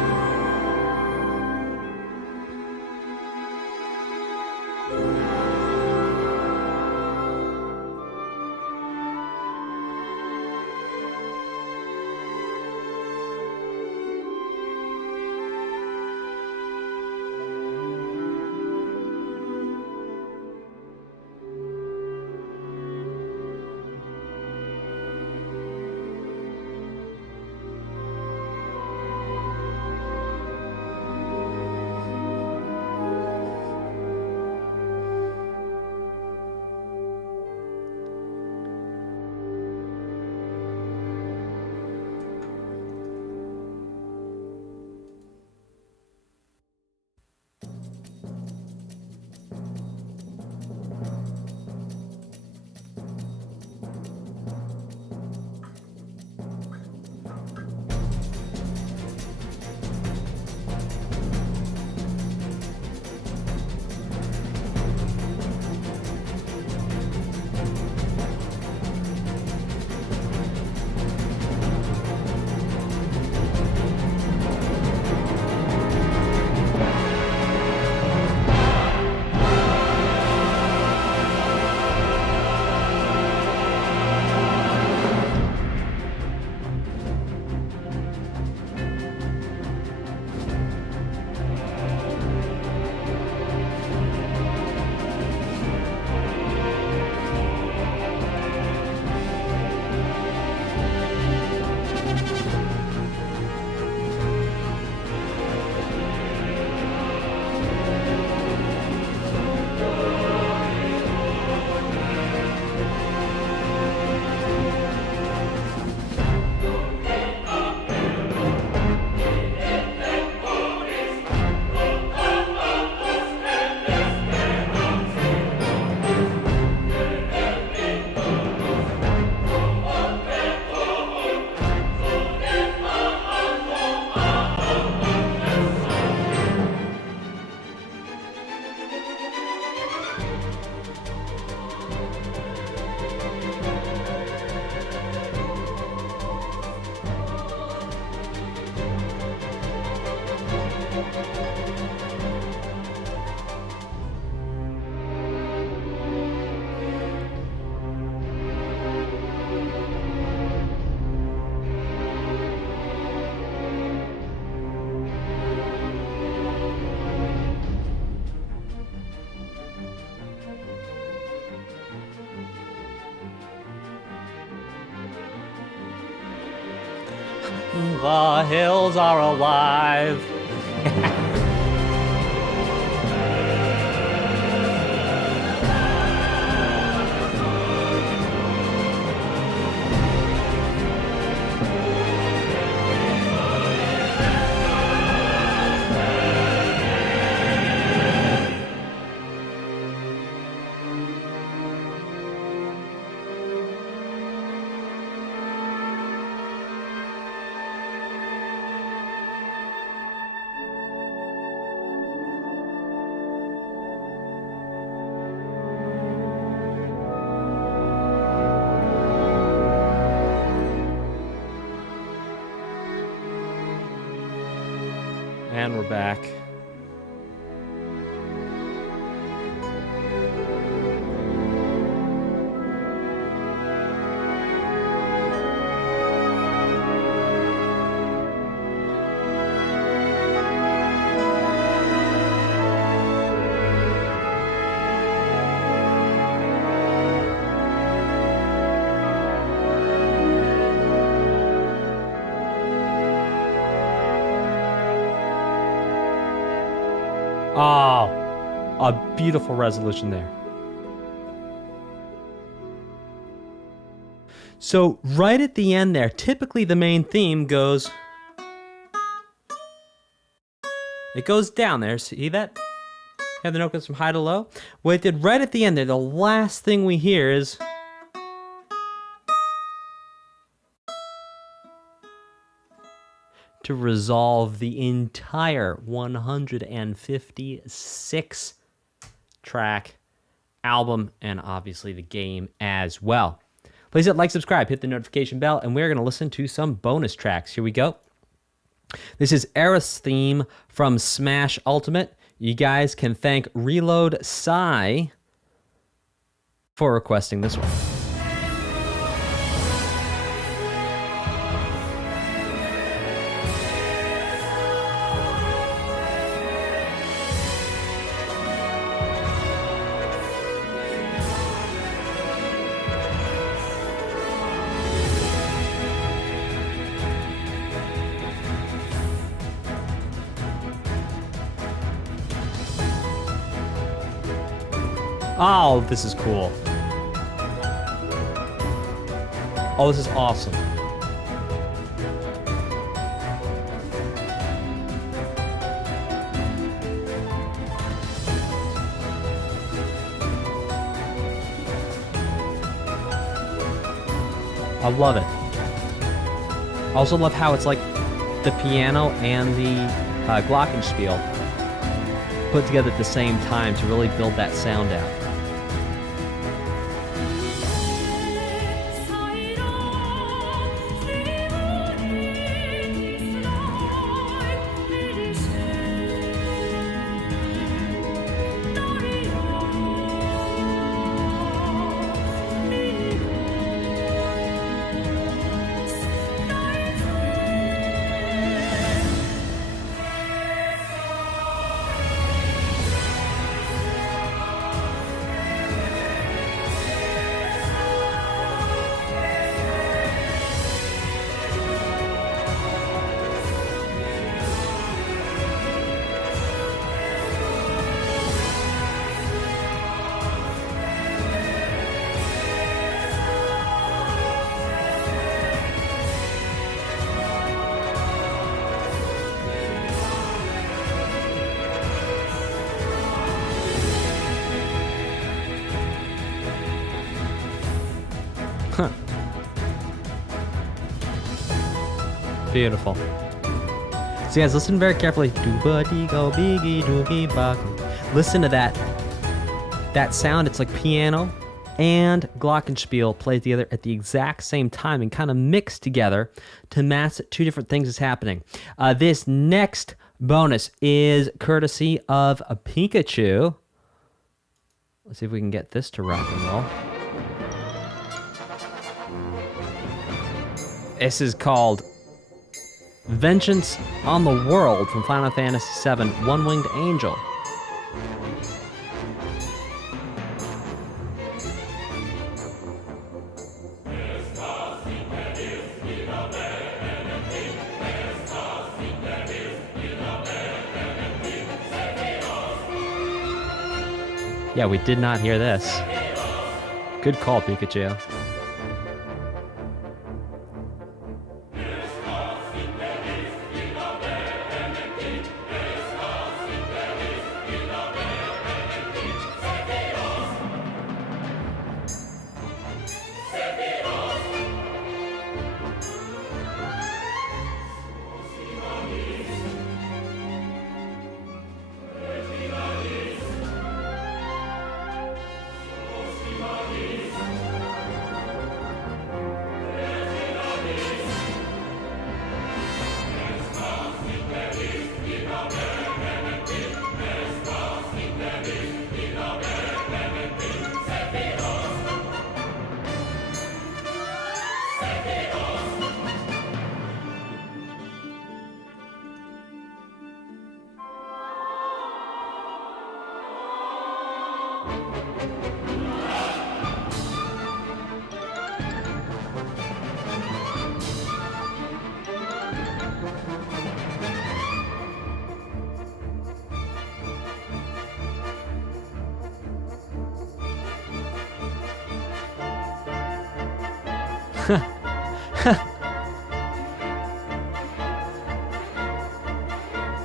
The hills are alive. And we're back. Oh, a beautiful resolution there. So right at the end there, typically the main theme goes... It goes down there, see that? Have the note goes from high to low? What it did right at the end there, the last thing we hear is... to resolve the entire 156 track album and obviously the game as well. Please hit like, subscribe, hit the notification bell, and we're going to listen to some bonus tracks. Here we go. This is Aerith's theme from Smash Ultimate. You guys can thank Reload Psy for requesting this one. Oh, this is cool. Oh, this is awesome. I love it. I also love how it's like the piano and the glockenspiel put together at the same time to really build that sound out. Beautiful. So guys, listen very carefully. Listen to that sound. It's like piano and glockenspiel played together at the exact same time and kind of mixed together to mask that two different things is happening. This next bonus is courtesy of a Pikachu. Let's see if we can get this to rock and roll. This is called Vengeance on the World from Final Fantasy VII One-Winged Angel. Yeah, we did not hear this. Good call, Pikachu.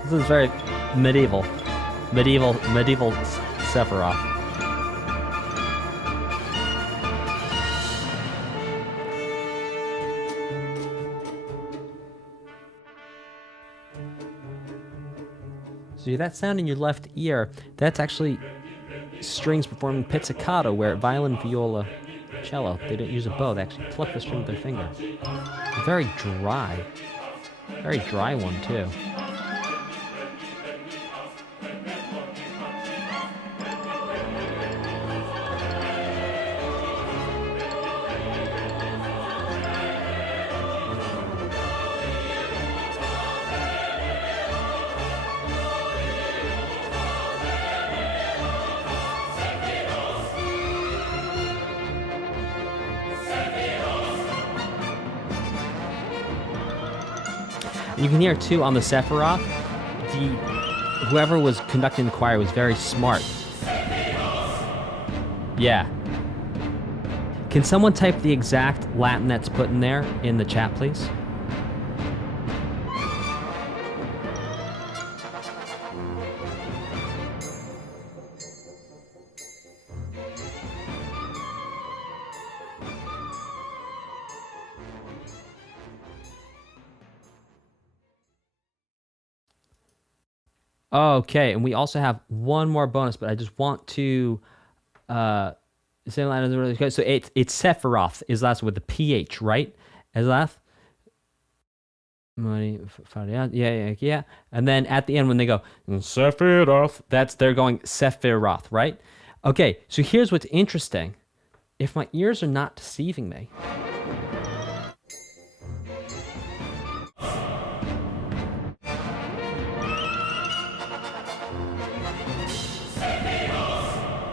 This is very medieval Sephiroth. So that sound in your left ear, that's actually strings performing pizzicato, where violin, viola, cello. They don't use a bow. They actually pluck the string with their finger. Very dry. Very dry one, too. You can hear, too, on the Sephiroth, whoever was conducting the choir was very smart. Yeah. Can someone type the exact Latin that's put in there in the chat, please? Okay, and we also have one more bonus, but I just want to say line is really good. So it's Sephiroth is last with the PH, right? Eslath? Yeah. And then at the end when they go Sephiroth, they're going Sephiroth, right? Okay, so here's what's interesting. If my ears are not deceiving me.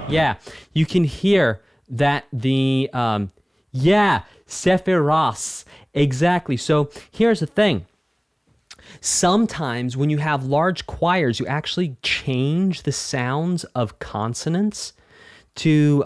Yeah, you can hear that the, Sephiroth, exactly. So here's the thing. Sometimes when you have large choirs, you actually change the sounds of consonants to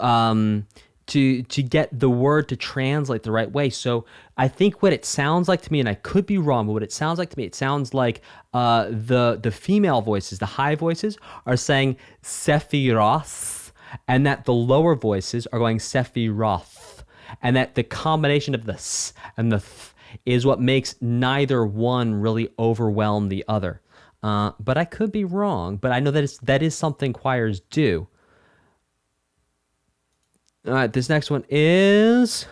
get the word to translate the right way. So I think what it sounds like to me, and I could be wrong, but what it sounds like to me, it sounds like the female voices, the high voices, are saying Sephiroth, and that the lower voices are going Sephiroth, and that the combination of the s and the th is what makes neither one really overwhelm the other. But I could be wrong, but I know that is something choirs do. All right, this next one is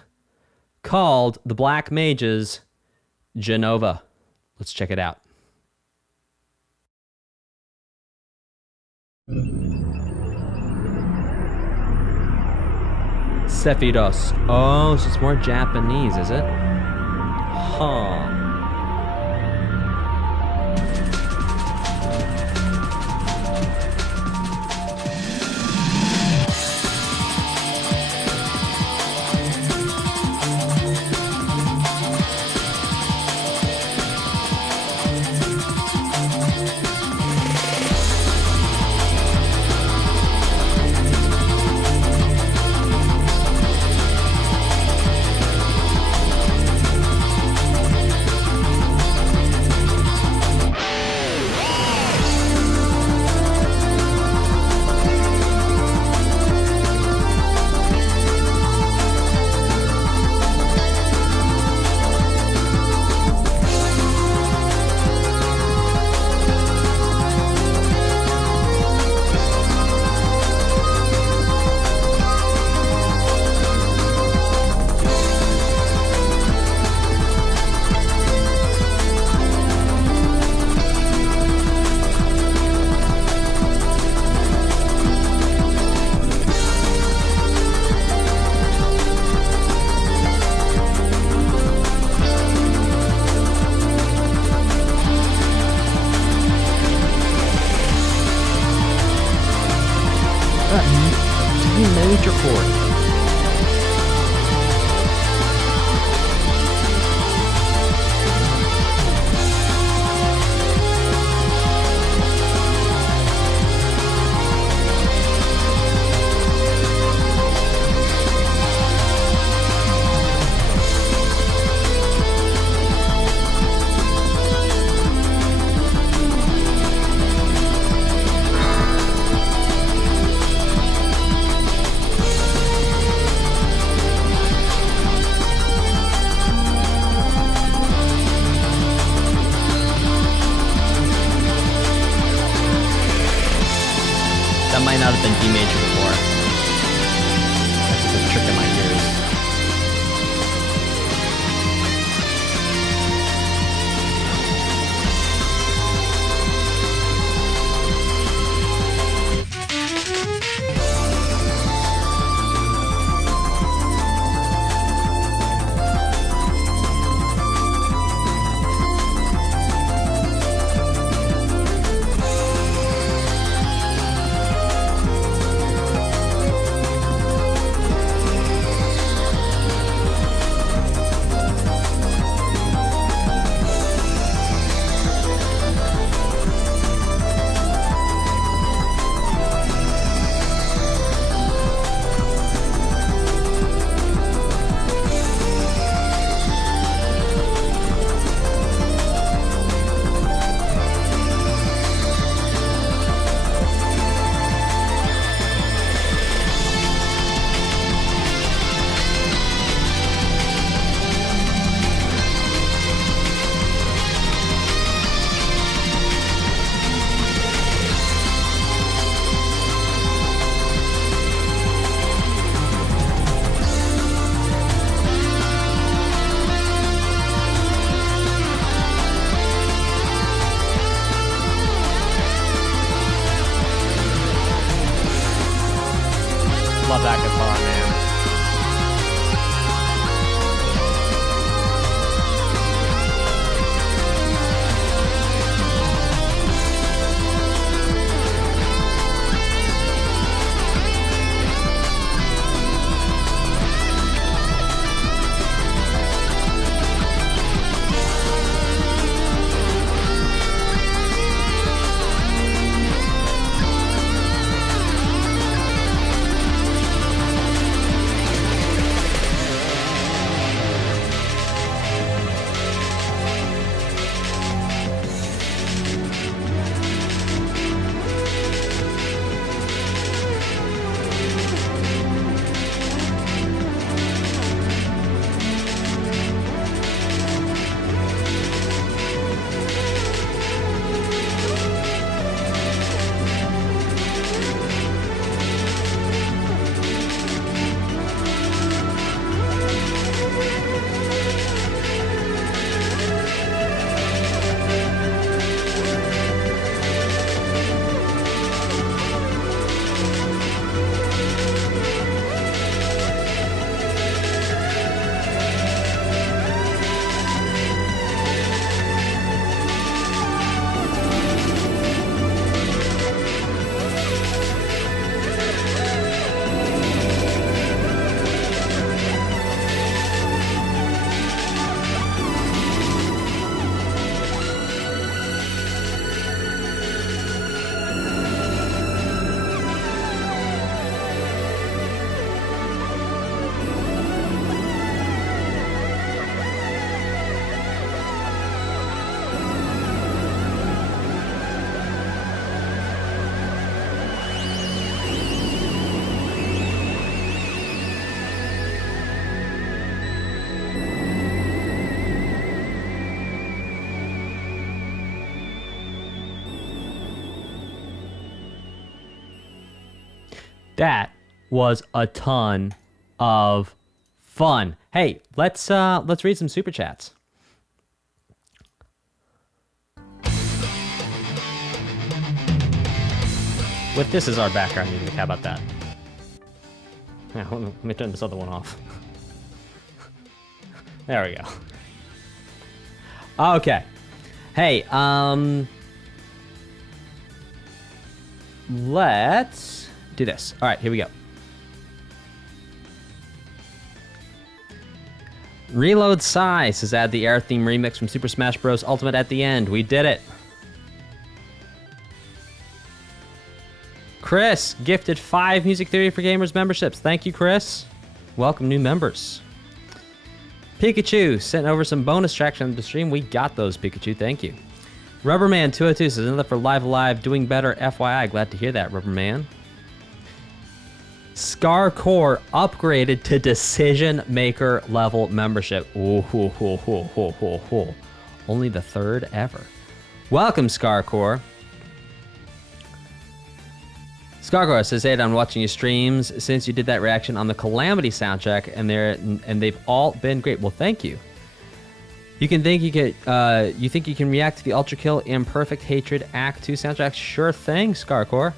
called The Black Mage's Genova. Let's check it out. Sephiros. Oh, so it's more Japanese, is it? Huh. Major chord. That might not have been D major before. That's a good trick in my ears. That was a ton of fun. Hey, let's read some super chats. With this as our background music, how about that? Yeah, let me turn this other one off. There we go. Okay. Hey, let's do this. All right, here we go. Reload Sai says add the Aerith theme remix from Super Smash Bros. Ultimate at the end. We did it. Chris gifted 5 Music Theory for Gamers memberships. Thank you, Chris. Welcome new members. Pikachu sent over some bonus tracks on the stream. We got those, Pikachu. Thank you. Rubberman202 says another for Live Alive. Doing better, FYI. Glad to hear that, Rubberman. Scarcore upgraded to Decision Maker level membership. Ooh, hoo, hoo, hoo, hoo, hoo, hoo. Only the 3rd ever. Welcome, Scarcore. Scarcore says, hey, I'm watching your streams since you did that reaction on the Calamity soundtrack, and they've all been great. Well, thank you. You think you can react to the Ultra Kill Imperfect Hatred Act 2 soundtrack? Sure thing, Scarcore.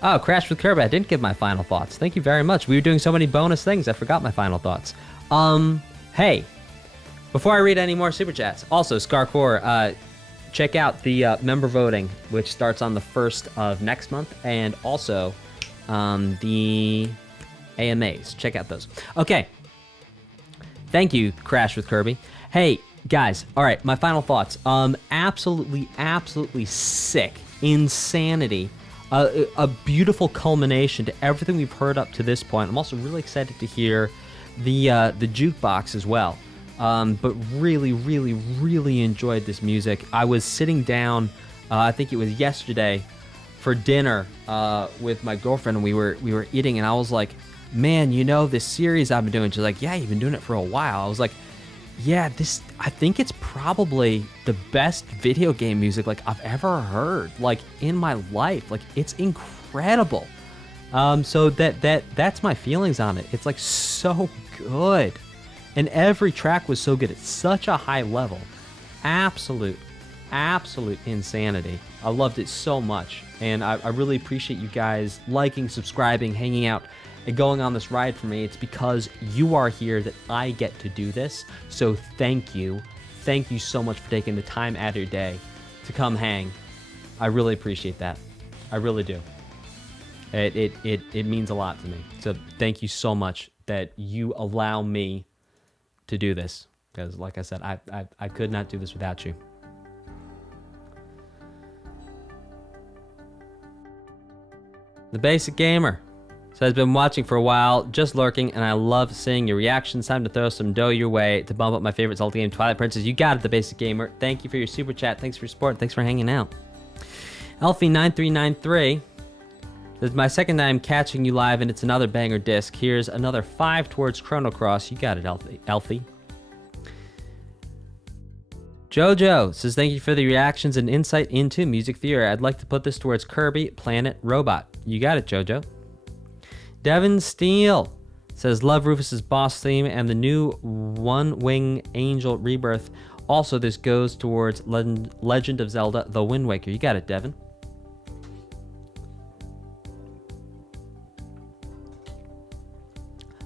Oh, Crash with Kirby. I didn't give my final thoughts. Thank you very much. We were doing so many bonus things, I forgot my final thoughts. Hey, before I read any more super chats, also Scarcore, check out the member voting, which starts on the 1st of next month, and also the AMAs. Check out those. Okay. Thank you, Crash with Kirby. Hey, guys. All right, my final thoughts. Absolutely sick. Insanity. A beautiful culmination to everything we've heard up to this point. I'm also really excited to hear the jukebox as well. But really enjoyed this music. I was sitting down, I think it was yesterday, for dinner with my girlfriend, and we were eating, and I was like, man, you know, this series I've been doing. She's like, yeah, you've been doing it for a while. I was like, yeah, I think it's probably the best video game music like I've ever heard, like in my life. Like, it's incredible. So that's my feelings on it. It's like so good. And every track was so good. It's such a high level. Absolute insanity. I loved it so much. And I really appreciate you guys liking, subscribing, hanging out, and going on this ride for me. It's because you are here that I get to do this. So thank you. Thank you so much for taking the time out of your day to come hang. I really appreciate that. I really do. It means a lot to me. So thank you so much that you allow me to do this. Because like I said, I could not do this without you. The Basic Gamer says, been watching for a while, just lurking, and I love seeing your reactions. Time to throw some dough your way to bump up my favorite Zelda game, Twilight Princess. You got it, The Basic Gamer. Thank you for your super chat. Thanks for your support. Thanks for hanging out. Elfie9393 says, my second time catching you live, and it's another banger disc. Here's another 5 towards Chrono Cross. You got it, Elfie. Jojo says, thank you for the reactions and insight into music theory. I'd like to put this towards Kirby Planet Robot. You got it, Jojo. Devin Steele says, love Rufus's boss theme and the new One Wing Angel Rebirth. Also, this goes towards Legend of Zelda, The Wind Waker. You got it, Devin.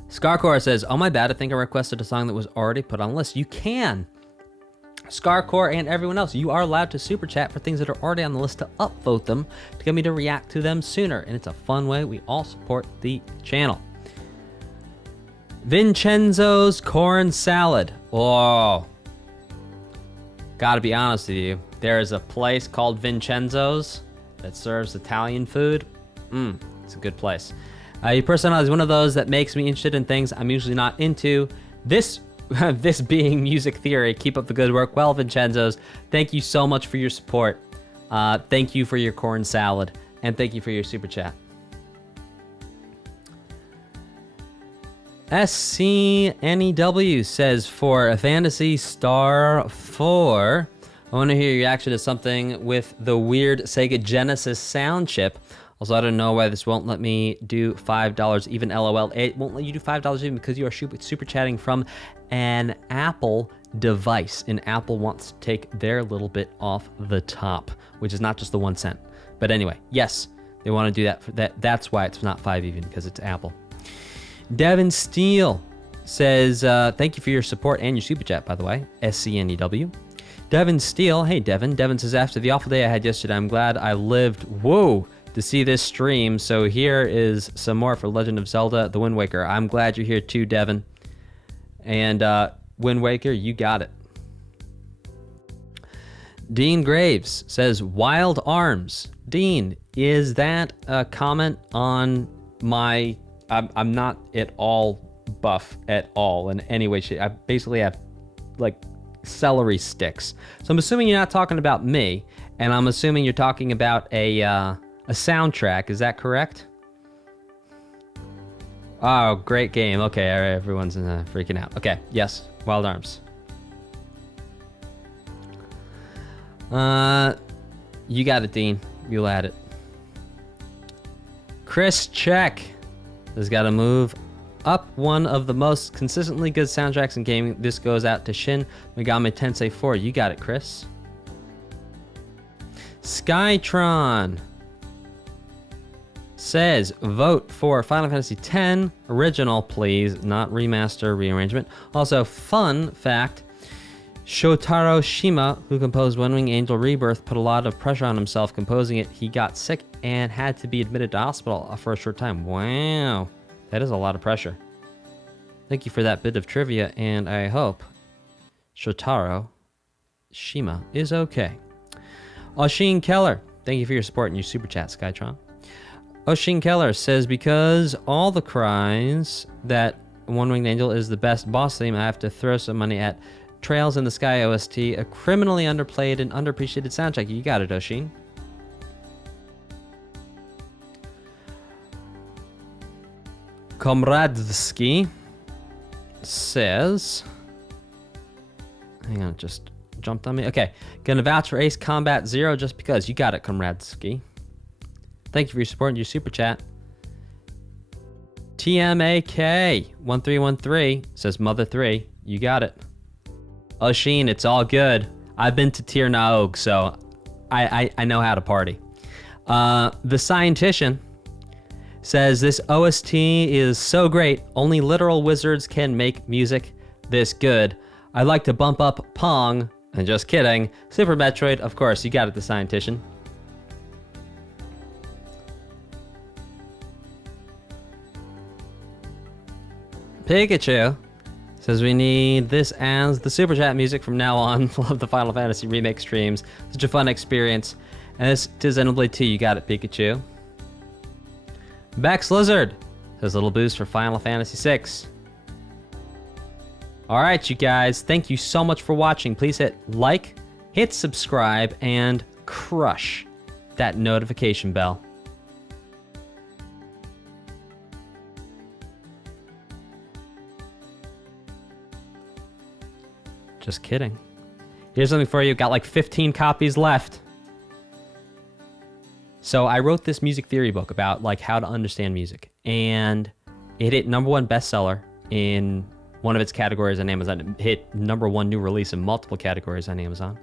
Scarcore says, oh my bad, I think I requested a song that was already put on the list. You can. Scarcore and everyone else, you are allowed to super chat for things that are already on the list to upvote them to get me to react to them sooner. And it's a fun way we all support the channel. Vincenzo's Corn Salad. Oh, gotta be honest with you. There is a place called Vincenzo's that serves Italian food. It's a good place. Your personality is one of those that makes me interested in things I'm usually not into. This being music theory. Keep up the good work. Well, Vincenzo's, thank you so much for your support. Thank you for your corn salad, and thank you for your super chat. SCNEW says, for a Fantasy Star 4, I want to hear your reaction to something with the weird Sega Genesis sound chip. Also, I don't know why this won't let me do $5 even, LOL. It won't let you do $5 even because you are super chatting from an Apple device, and Apple wants to take their little bit off the top, which is not just the 1 cent. But anyway, yes, they want to do that. That's why it's not 5 even, because it's Apple. Devin Steele says, thank you for your support and your super chat, by the way. SCNEW. Devin Steele, hey Devin. Devin says, after the awful day I had yesterday, I'm glad I lived, to see this stream. So here is some more for Legend of Zelda, The Wind Waker. I'm glad you're here too, Devin. And Wind Waker, you got it. Dean Graves says, Wild Arms. Dean, is that a comment on my... I'm not at all buff at all in any way, shape. I basically have, like, celery sticks. So I'm assuming you're not talking about me, and I'm assuming you're talking about a soundtrack. Is that correct? Oh, great game. Okay, all right, everyone's freaking out. Okay, yes, Wild Arms. You got it, Dean. You'll add it. Chris Check has got to move up one of the most consistently good soundtracks in gaming. This goes out to Shin Megami Tensei 4. You got it, Chris. Skytron says, vote for Final Fantasy X original, please, not remaster rearrangement. Also, fun fact, Shotaro Shima, who composed One Wing Angel Rebirth, put a lot of pressure on himself composing it. He got sick and had to be admitted to hospital for a short time. Wow, that is a lot of pressure. Thank you for that bit of trivia, and I hope Shotaro Shima is okay. Oshin Keller, thank you for your support and your super chat, Skytron. Oshin Keller says, because all the cries that One Winged Angel is the best boss theme, I have to throw some money at Trails in the Sky OST, a criminally underplayed and underappreciated soundtrack. You got it, Oshin. Komradsky says, hang on, it just jumped on me. Okay, gonna vouch for Ace Combat Zero just because. You got it, Komradsky. Thank you for your support and your super chat. TMAK1313 says, Mother 3. You got it. Oshin, it's all good. I've been to Tir Naog, so I know how to party. The Scientician says this OST is so great, only literal wizards can make music this good. I'd like to bump up Pong, and just kidding. Super Metroid, of course, you got it, the Scientician. Pikachu says we need this as the Super Chat music from now on. Love the Final Fantasy Remake streams. Such a fun experience. And this is Xenoblade 2. You got it, Pikachu. Bex Lizard says little boost for Final Fantasy VI. Alright, you guys. Thank you so much for watching. Please hit like, hit subscribe, and crush that notification bell. Just kidding. Here's something for you. Got like 15 copies left. So I wrote this music theory book about like how to understand music, and it hit #1 bestseller in one of its categories on Amazon. It hit #1 new release in multiple categories on Amazon.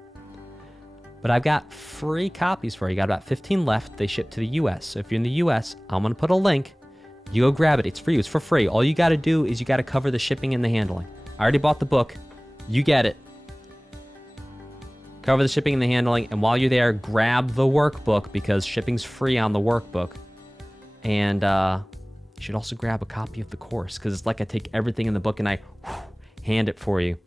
But I've got free copies for you. Got about 15 left. They ship to the US. So if you're in the US, I'm going to put a link. You go grab it. It's for you. It's for free. All you got to do is you got to cover the shipping and the handling. I already bought the book. You get it. Cover the shipping and the handling, and while you're there, grab the workbook because shipping's free on the workbook. And you should also grab a copy of the course because it's like I take everything in the book and I hand it for you,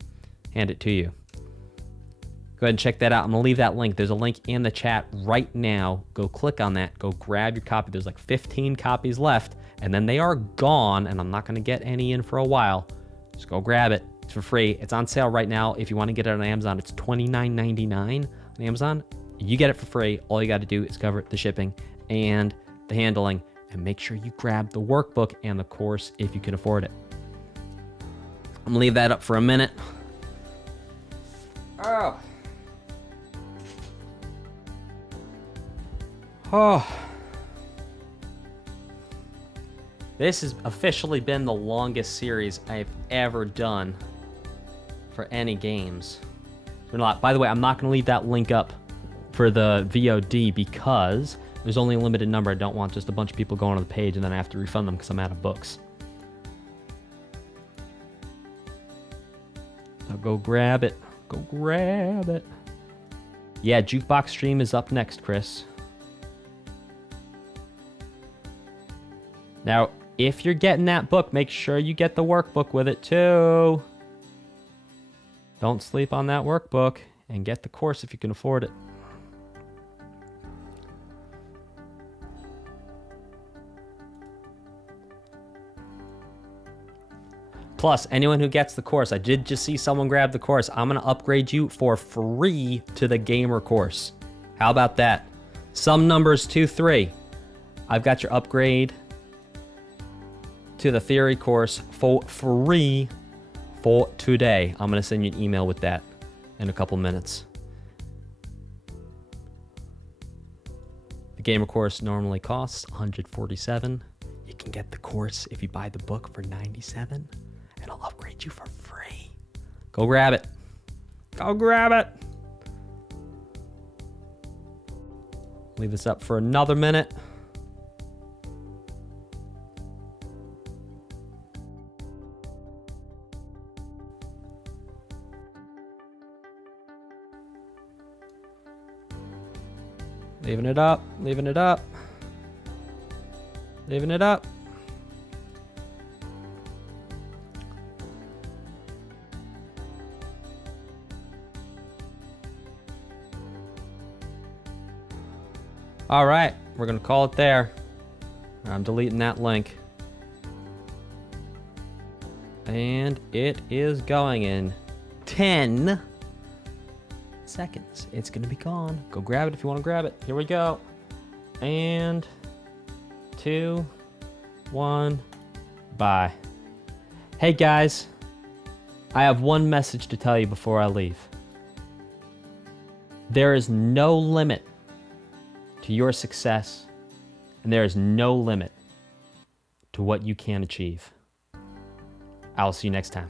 hand it to you. Go ahead and check that out. I'm gonna leave that link. There's a link in the chat right now. Go click on that. Go grab your copy. There's like 15 copies left, and then they are gone, and I'm not gonna get any in for a while. Just go grab it. It's for free. It's on sale right now. If you want to get it on Amazon, it's $29.99 on Amazon. You get it for free. All you got to do is cover the shipping and the handling, and make sure you grab the workbook and the course if you can afford it. I'm gonna leave that up for a minute. Oh. This has officially been the longest series I've ever done for any games. It's been a lot. By the way, I'm not going to leave that link up for the VOD because there's only a limited number. I don't want just a bunch of people going on the page and then I have to refund them because I'm out of books. So go grab it. Go grab it. Yeah, Jukebox stream is up next, Chris. Now, if you're getting that book, make sure you get the workbook with it too. Don't sleep on that workbook, and get the course if you can afford it. Plus, anyone who gets the course, I did just see someone grab the course, I'm going to upgrade you for free to the gamer course. How about that? Some numbers 2, 3. I've got your upgrade to the theory course for free for today. I'm going to send you an email with that in a couple minutes. The gamer course normally costs $147. You can get the course if you buy the book for $97, and I'll upgrade you for free. Go grab it. Go grab it. Leave this up for another minute. Leaving it up, leaving it up, leaving it up. All right, we're gonna call it there. I'm deleting that link. And it is going in 10 seconds. It's gonna be gone. Go grab it if you want to grab it. Here we go. And 2, 1, bye. Hey guys, I have one message to tell you before I leave. There is no limit to your success, and there is no limit to what you can achieve. I'll see you next time.